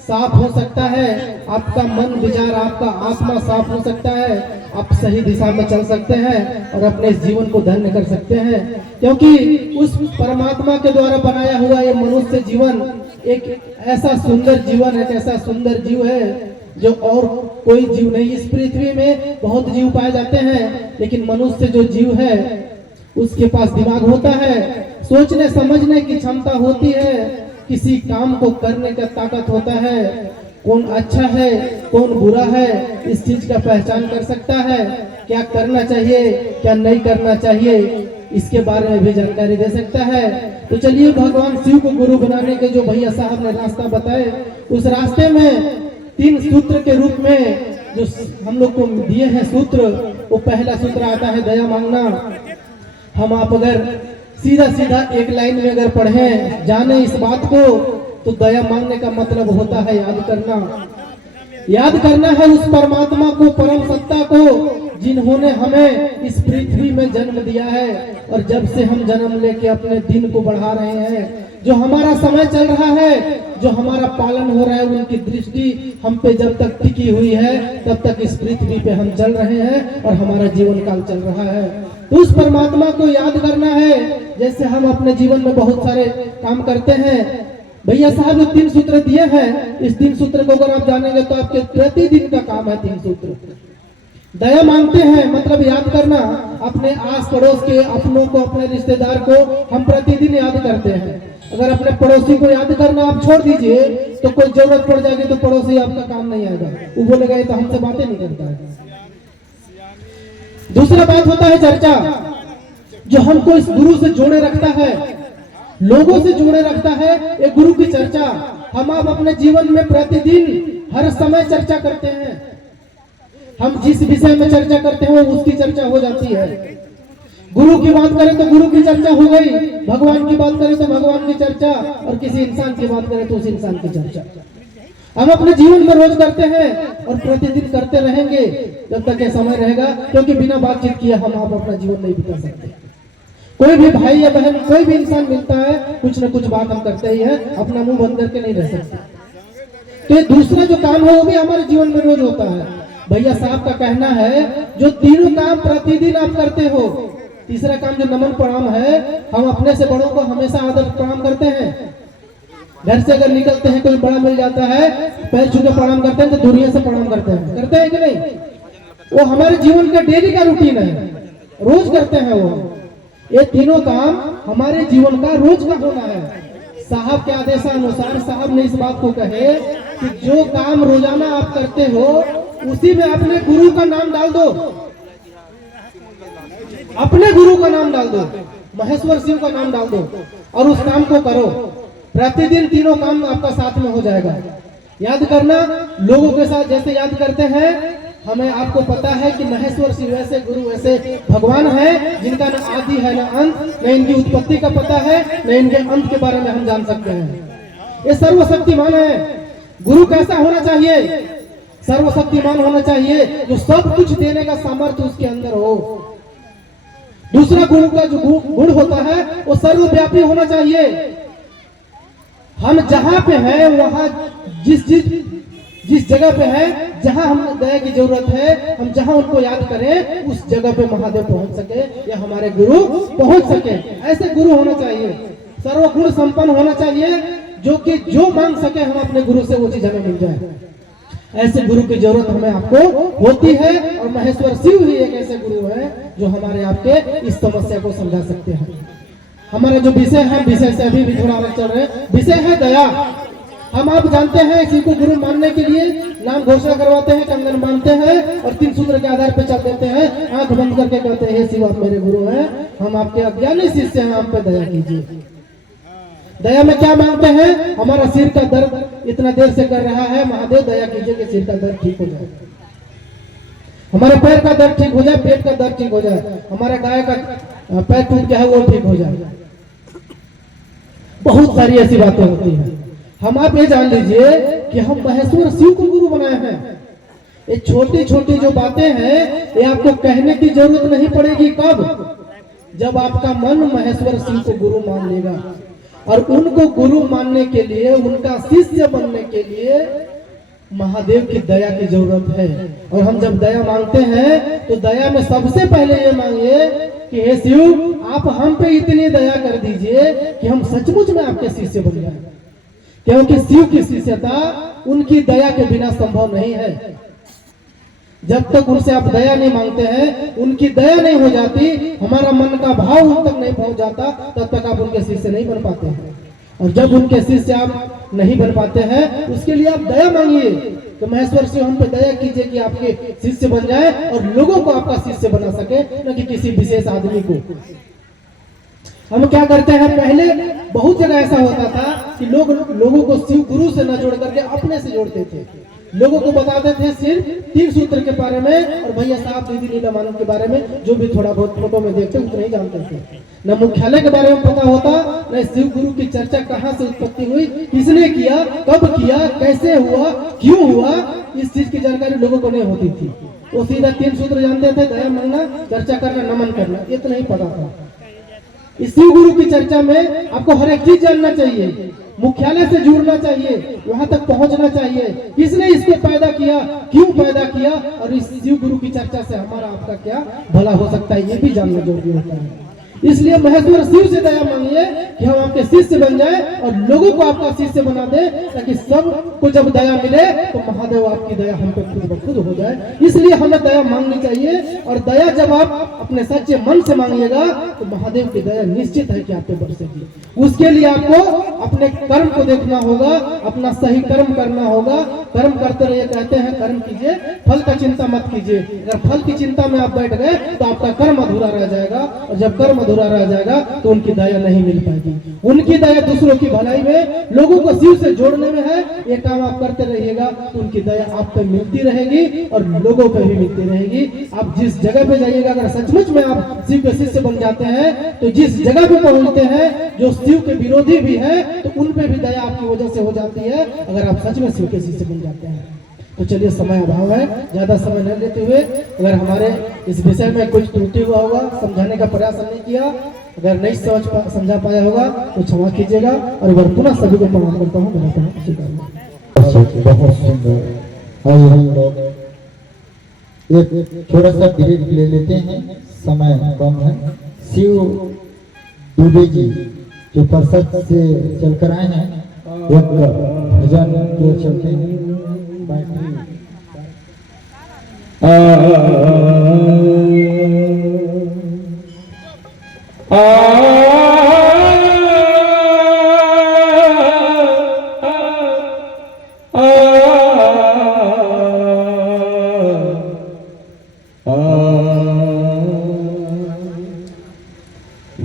साफ हो सकता है, आपका मन विचार, आपका आत्मा साफ हो सकता है, आप सही दिशा में चल सकते हैं और अपने जीवन को धन्य कर सकते हैं। क्योंकि उस परमात्मा के द्वारा बनाया हुआ ये मनुष्य जीवन एक ऐसा सुंदर जीवन है, एक ऐसा सुंदर जीव है जो और कोई जीव नहीं। इस पृथ्वी में बहुत जीव पाए जाते हैं, लेकिन मनुष्य जो जीव है उसके पास दिमाग होता है, सोचने समझने की क्षमता होती है, किसी काम को करने का ताकत होता है, कौन अच्छा है कौन बुरा है इस चीज का पहचान कर सकता है, क्या करना चाहिए क्या नहीं करना चाहिए इसके बारे में भी जानकारी दे सकता है। तो चलिए भगवान शिव को गुरु बनाने के जो भैया साहब ने रास्ता बताए, उस रास्ते में 3 सूत्र के रूप में जो हम लोग को दिए हैं सूत्र, वो पहला सूत्र आता है दया मांगना। हम आप अगर सीधा सीधा एक लाइन में अगर पढ़ें, जाने इस बात को, तो दया मांगने का मतलब होता है याद करना। याद करना है उस परमात्मा को, परम सत्ता को, जिन्होंने हमें इस पृथ्वी में जन्म दिया है और जब से हम जन्म लेके अपने दिन को बढ़ा रहे हैं, जो हमारा समय चल रहा है, जो हमारा पालन हो रहा है, उनकी दृष्टि हम पे जब तक टिकी हुई है तब तक इस पृथ्वी पे हम चल रहे हैं और हमारा जीवन काल चल रहा है। तो उस परमात्मा को याद करना है। जैसे हम अपने जीवन में बहुत सारे काम करते हैं, भैया साहब ने 3 सूत्र दिए हैं, इस 3 सूत्र को अगर आप जानेंगे तो आपके प्रतिदिन का काम है 3 सूत्र। दया मांगते हैं मतलब याद करना, अपने आस पड़ोस के अपनों को, अपने रिश्तेदार को हम प्रतिदिन याद करते हैं। अगर अपने पड़ोसी को याद करना आप छोड़ दीजिए तो कोई जरूरत पड़ जाएगी तो पड़ोसी आपका काम नहीं आएगा, वो बोलेगा ये तो हमसे बातें नहीं करता है। दूसरा बात होता है चर्चा, जो हमको इस गुरु से जोड़े रखता है, लोगों से जोड़े रखता है, एक गुरु की चर्चा। हम आप अपने जीवन में प्रतिदिन हर समय चर्चा करते हैं। हम जिस विषय में चर्चा करते हैं उसकी चर्चा हो जाती है। गुरु की बात करें तो गुरु की चर्चा हो गई, भगवान की बात करें तो भगवान की चर्चा, और किसी इंसान की बात करें तो उस इंसान की चर्चा। हम अपने जीवन में रोज करते हैं और प्रतिदिन करते रहेंगे जब तक ये समय रहेगा, क्योंकि बिना बातचीत किए हम आप अपना जीवन नहीं बिता सकते। कोई भी भाई या बहन, कोई भी इंसान मिलता है, कुछ न कुछ बात हम करते ही हैं, अपना मुंह बंद करके नहीं रह सकते। तो ये दूसरा जो काम है वो भी हमारे जीवन में रोज होता है। भैया साहब का कहना है जो तीनों काम प्रतिदिन आप करते हो, तीसरा काम जो नमन प्रणाम है, हम अपने से बड़ों को हमेशा आदर प्रणाम करते हैं। घर से अगर निकलते हैं कोई बड़ा मिल जाता है, पैर छू के प्रणाम करते हैं, तो दुनिया से प्रणाम करते हैं कि नहीं? वो हमारे जीवन का डेली का रूटीन है, रोज करते हैं वो। ये तीनों काम हमारे जीवन का रोज का होना है। साहब के आदेशानुसार साहब ने इस बात को कहे कि जो काम रोजाना आप करते हो उसी में अपने गुरु का नाम डाल दो, अपने गुरु का नाम डाल दो, महेश्वर शिव का नाम डाल दो और उस काम को करो। प्रतिदिन तीनों काम आपका साथ में हो जाएगा। याद करना, लोगों के साथ जैसे याद करते हैं, हमें आपको पता है कि महेश्वर शिव ऐसे गुरु ऐसे भगवान है जिनका न आदि है न अंत, न इनकी उत्पत्ति का पता है न इनके अंत के बारे में हम जान सकते हैं। ये सर्वशक्तिमान है। गुरु कैसा होना चाहिए? सर्वशक्तिमान होना चाहिए, जो सब कुछ देने का सामर्थ्य उसके अंदर हो। दूसरा गुरु का जो गुण होता है वो सर्वव्यापी होना चाहिए। हम जहां पे हैं, वहां जिस जगह पे है, जहां हमें दया की जरूरत है, हम जहां उनको याद करें उस जगह पे महादेव पहुंच सके या हमारे गुरु पहुंच सके। ऐसे गुरु होना चाहिए। सर्वगुण संपन्न होना चाहिए, जो कि जो मांग सके हम अपने गुरु से वो चीज हमें मिल जाए। ऐसे गुरु की जरूरत हमें आपको होती है और महेश्वर शिव ही एक ऐसे गुरु है जो हमारे आपके इस समस्या को समझा सकते हैं। हमारा जो विषय है, विषय से अभी भी थोड़ा अलग चल रहे हैं। विषय है दया। हम आप जानते हैं शिव को गुरु मानने के लिए नाम घोषणा करवाते हैं, कंगन बांधते हैं और 3 सूत्र के आधार पर चल देते हैं, आंख बंद करके कहते हैं हे शिव आप मेरे गुरु हैं, हम आपके अज्ञानी शिष्य हैं, आप पे दया कीजिए। दया में क्या मांगते हैं? हमारा सिर का दर्द इतना देर से कर रहा है, महादेव दया कीजिए कि सिर का दर्द ठीक हो जाए, हमारे पैर का दर्द ठीक हो जाए, पेट का दर्द ठीक हो जाए, हमारा गाय का पैर टूट गया है वो ठीक हो जाए। बहुत सारी ऐसी बातें होती हैं। हम आप ये जान लीजिए कि हम महेश्वर शिव को गुरु बनाए हैं। ये छोटी छोटी जो बातें हैं ये आपको कहने की जरूरत नहीं पड़ेगी। कब? जब आपका मन महेश्वर शिव को गुरु मान लेगा। और उनको गुरु मानने के लिए, उनका शिष्य बनने के लिए महादेव की दया की जरूरत है। और हम जब दया मांगते हैं तो दया में सबसे पहले ये मांगिए कि हे शिव आप हम पे इतनी दया कर दीजिए कि हम सचमुच में आपके शिष्य बन जाए, क्योंकि शिव की शिष्यता उनकी दया के बिना संभव नहीं है। जब तक उनसे आप दया नहीं मांगते हैं, उनकी दया नहीं हो जाती, हमारा मन का भाव उन तक नहीं पहुंच जाता, तब तक आप उनके शिष्य नहीं बन पाते हैं। और जब उनके शिष्य आप नहीं बन पाते हैं, उसके लिए आप दया मांगिए तो महेश्वर शिव हम पे दया कीजिए कि आपके शिष्य बन जाए और लोगों को आपका शिष्य बना सके, न कि किसी विशेष आदमी को। हम क्या करते हैं, पहले बहुत जगह ऐसा होता था कि लोगों को शिव गुरु से न जोड़ करके अपने से जोड़ते थे। लोगों को बताते थे सिर्फ 3 सूत्र के बारे में और भैया साहब दीदी लीला मानव के बारे में जो भी थोड़ा बहुत फोटो में देखते उतना ही जानते थे। न मुख्यालय के बारे में पता होता, न शिव गुरु की चर्चा कहाँ से उत्पत्ति हुई, किसने किया, कब किया, कैसे हुआ, क्यों हुआ, इस चीज की जानकारी लोगों को नहीं होती थी। वो सीधा 3 सूत्र जानते थे, दया मांगना, चर्चा करना, नमन करना, इतना ही पता था। इस शिव गुरु की चर्चा में आपको हर एक चीज जानना चाहिए, मुख्यालय से जुड़ना चाहिए, वहां तक पहुंचना चाहिए, किसने इसको पैदा किया, क्यों पैदा किया और इस शिव गुरु की चर्चा से हमारा आपका क्या भला हो सकता है, ये भी जानना जरूरी होता है। इसलिए महेश्वर शिव से दया मांगिए कि हम आपके शिष्य बन जाए और लोगों को आपका शिष्य बना दे, ताकि सबको जब दया मिले तो महादेव आपकी दया हम पे खुद ब खुद हो जाए। इसलिए हमें दया मांगनी चाहिए और दया जब आप अपने सच्चे मन से मांगिएगा तो महादेव की दया निश्चित है कि आप पे बरसेगी। उसके लिए आपको अपने कर्म को देखना होगा, अपना सही कर्म करना होगा। कर्म करते रहिए, कहते हैं कर्म कीजिए, फल का चिंता मत कीजिए। अगर फल की चिंता में आप बैठ गए तो आपका कर्म अधूरा रह जाएगा और जब कर्म अधूरा रह जाएगा तो उनकी दया नहीं मिल पाएगी। उनकी दया दूसरों की भलाई में, लोगों को शिव से जोड़ने में है। ये काम आप करते रहिएगा तो उनकी दया आप पे मिलती रहेगी और लोगों पे भी मिलती रहेगी। आप जिस जगह पे जाइएगा, अगर सचमुच में आप शिव के शिष्य बन जाते हैं तो जिस जगह पे पहुंचते हैं जो शिव के विरोधी भी है तो उन पे भी दया आपकी वजह से हो जाती है, अगर आप सच में शिव के शिष्य बन जाते हैं। तो चलिए, समय अभाव है, ज्यादा समय नहीं लेते हुए अगर हमारे इस विषय में कुछ त्रुटि हुआ होगा, समझाने का प्रयास हमने किया, अगर नहीं समझा पाया होगा तो क्षमा कीजिएगा और वह पुनः सभी को प्रणाम करता हूँ। बहुत सुंदर। आइए हम लोग एक थोड़ा सा ब्रेक ले लेते हैं, समय कम है। शिव दुबे जी जो परिषद से चलकर आए हैं, एक भजन के चलते हैं।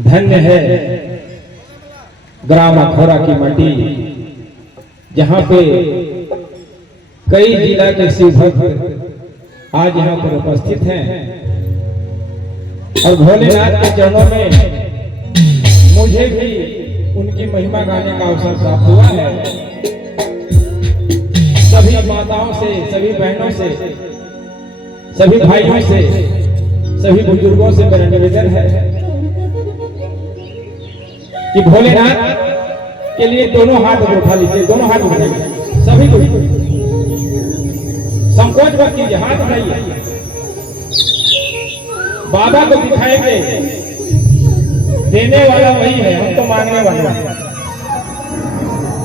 धन्य है ग्राम अखौरा की माटी, जहाँ पे कई जिला के शिव भक्त आज यहाँ पर उपस्थित हैं और भोलेनाथ के चरणों में मुझे भी उनकी महिमा गाने का अवसर प्राप्त हुआ है। सभी माताओं से, सभी बहनों से, सभी भाइयों से, सभी बुजुर्गों से मेरा निवेदन है कि भोलेनाथ के लिए दोनों हाथ उठा लीजिए, दोनों हाथ उठाइए, सभी को संकोच मत कीजिए, हाथ उठाइए। बाबा को दिखाएंगे, देने वाला वही है, हम तो मांगने वाले हैं।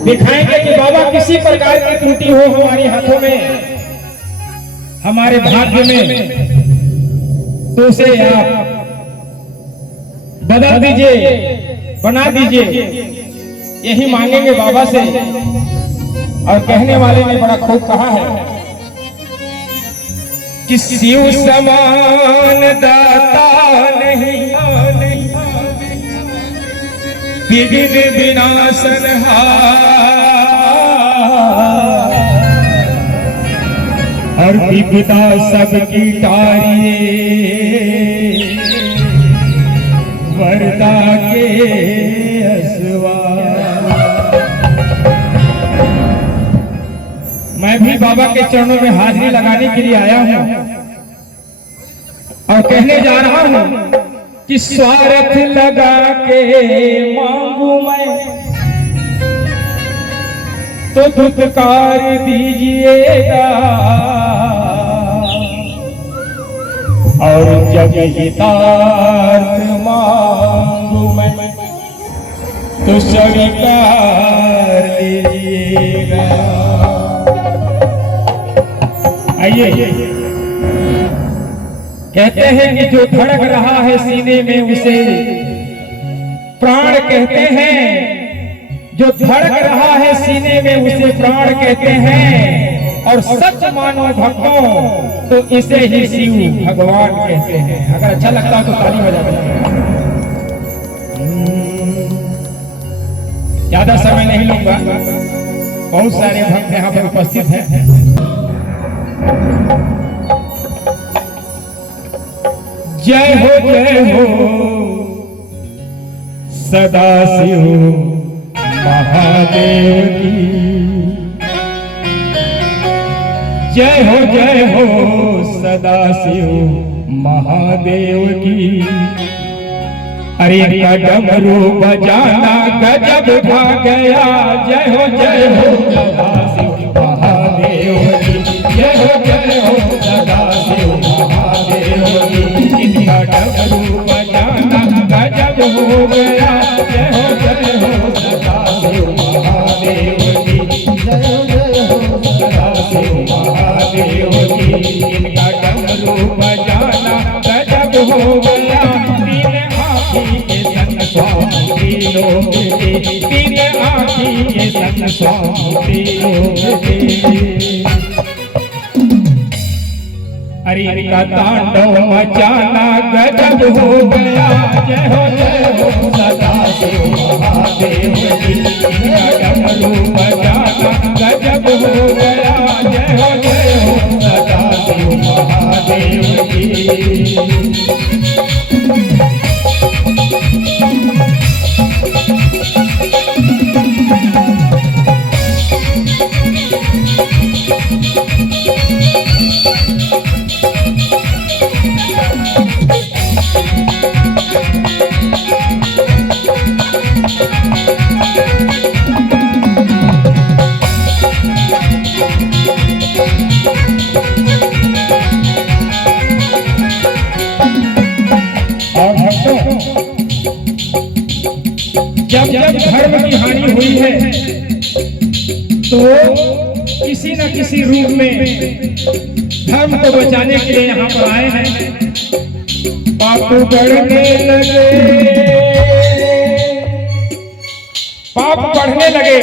दिखाएंगे कि बाबा किसी प्रकार की त्रुटि हो हमारे हाथों में, हमारे भाग्य में, तो उसे आप बदल दीजिए, बना दीजिए, यही मांगेंगे बाबा से। और कहने वाले ने बड़ा खूब कहा है कि शिव समान दाता नहीं, विघ्न विनाशनहार, और विपदा सबकी टारिये, वरदा के असवार। मैं भी बाबा के चरणों में हाजिरी लगाने के लिए आया हूं और कहने जा रहा हूं कि स्वार्थ लगा के मांगू मैं तो धुतकार दीजिएगा, और जब हितार्थ मांगू मैं तो स्वीकार लीजिएगा। आइए, कहते हैं कि जो धड़क रहा है सीने में उसे प्राण कहते हैं, जो धड़क रहा है सीने में उसे प्राण कहते हैं, और सच मानो भक्तों तो इसे ही शिव भगवान कहते हैं। अगर अच्छा लगता हो तो ताली बजा दीजिए। ज्यादा समय नहीं लूंगा, बहुत सारे भक्त यहाँ पर उपस्थित हैं। जय हो सदा शिव महादेव की, जय हो सदा शिव महादेव की। अरे डमरू बजाना गजब भा गया, जय हो सदा शिव महादेव की, जय हो सदा शिव महादेव की। इनका डमरू बजाना गजब हो गया, जय हो सदा शिव महादेव की, जय हो सदा शिव महादेव की। इनका डमरू बजाना गजब हो गया, के संग स्वामी लोग के, तीन आँखी के संग स्वामी लोग के। अरे इनका तांडव मचाना गजब हो गया। जय हो सदा शिव महादेव जी। इनका डमरू बजाना गजब हो गया। जय हो सदा शिव महादेव जी। जब जब धर्म की हानि हुई है तो किसी न किसी रूप में धर्म को बचाने के लिए यहाँ पर आए हैं। पाप बढ़ने लगे, पाप बढ़ने लगे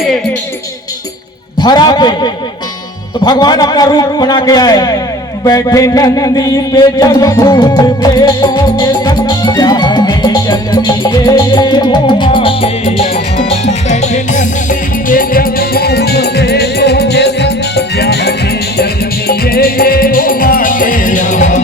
धरा पे, तो भगवान अपना रूप बना के आए। बैठे नंदी पे जब भूत प्रेतों के संग जाने जल दिए उमा के यहाँ। बैठे नंदी पे जब भूत प्रेतों के संग जाने जल दिए उमा के यहाँ।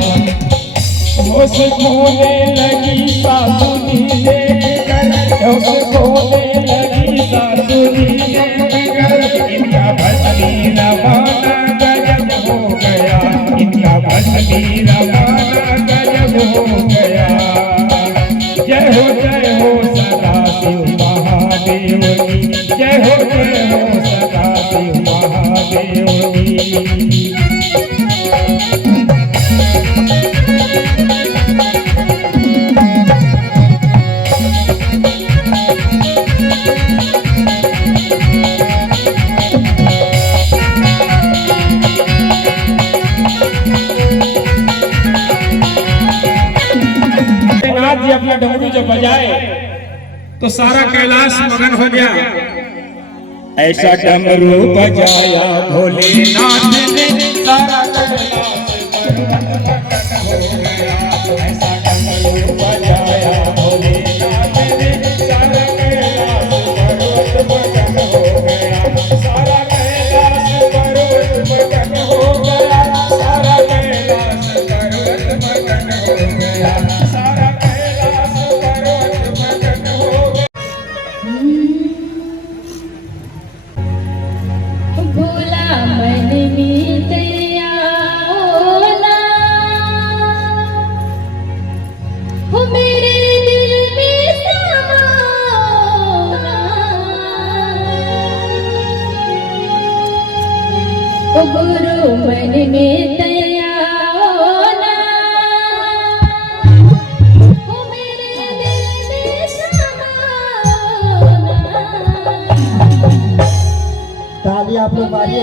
होश खोने लगी सासुनी देखकर, होश खोने लगी सासुनी देखकर। इनका भजनी रवाना गजब हो गया। इनका भजनी रवाना गजब हो गया। जय हो सदा शिव महादेव की। जय हो सदा शिव महादेव की। जी अपना डमरू जब बजाए तो सारा कैलाश मगन हो गया। ऐसा डमरू बजाया भोलेनाथ ने, सारा कैलाश हो गया। ऐसा डमरू बजाया भोलेनाथ ने, सारा कैलाश पर्वत मगन हो गया। सारा कैलाश पर्वत मगन हो गया। सारा कैलाश पर्वत मगन हो गया। सारा भोला मन में तेरा ओला, हो मेरे दिल में समाना। ओ गुरु मन में तेरा ओला, हो मेरे दिल में समाना। ताली आप लोग मारिए।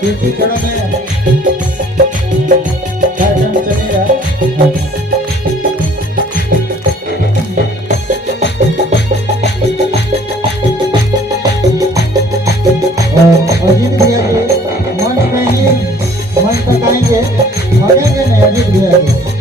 क्योंकि घरों में कार्यक्रम चलेगा। अजीत भैया के मंच में ही मंच पकाएंगे, भगेंगे नहीं अजीत भैया के।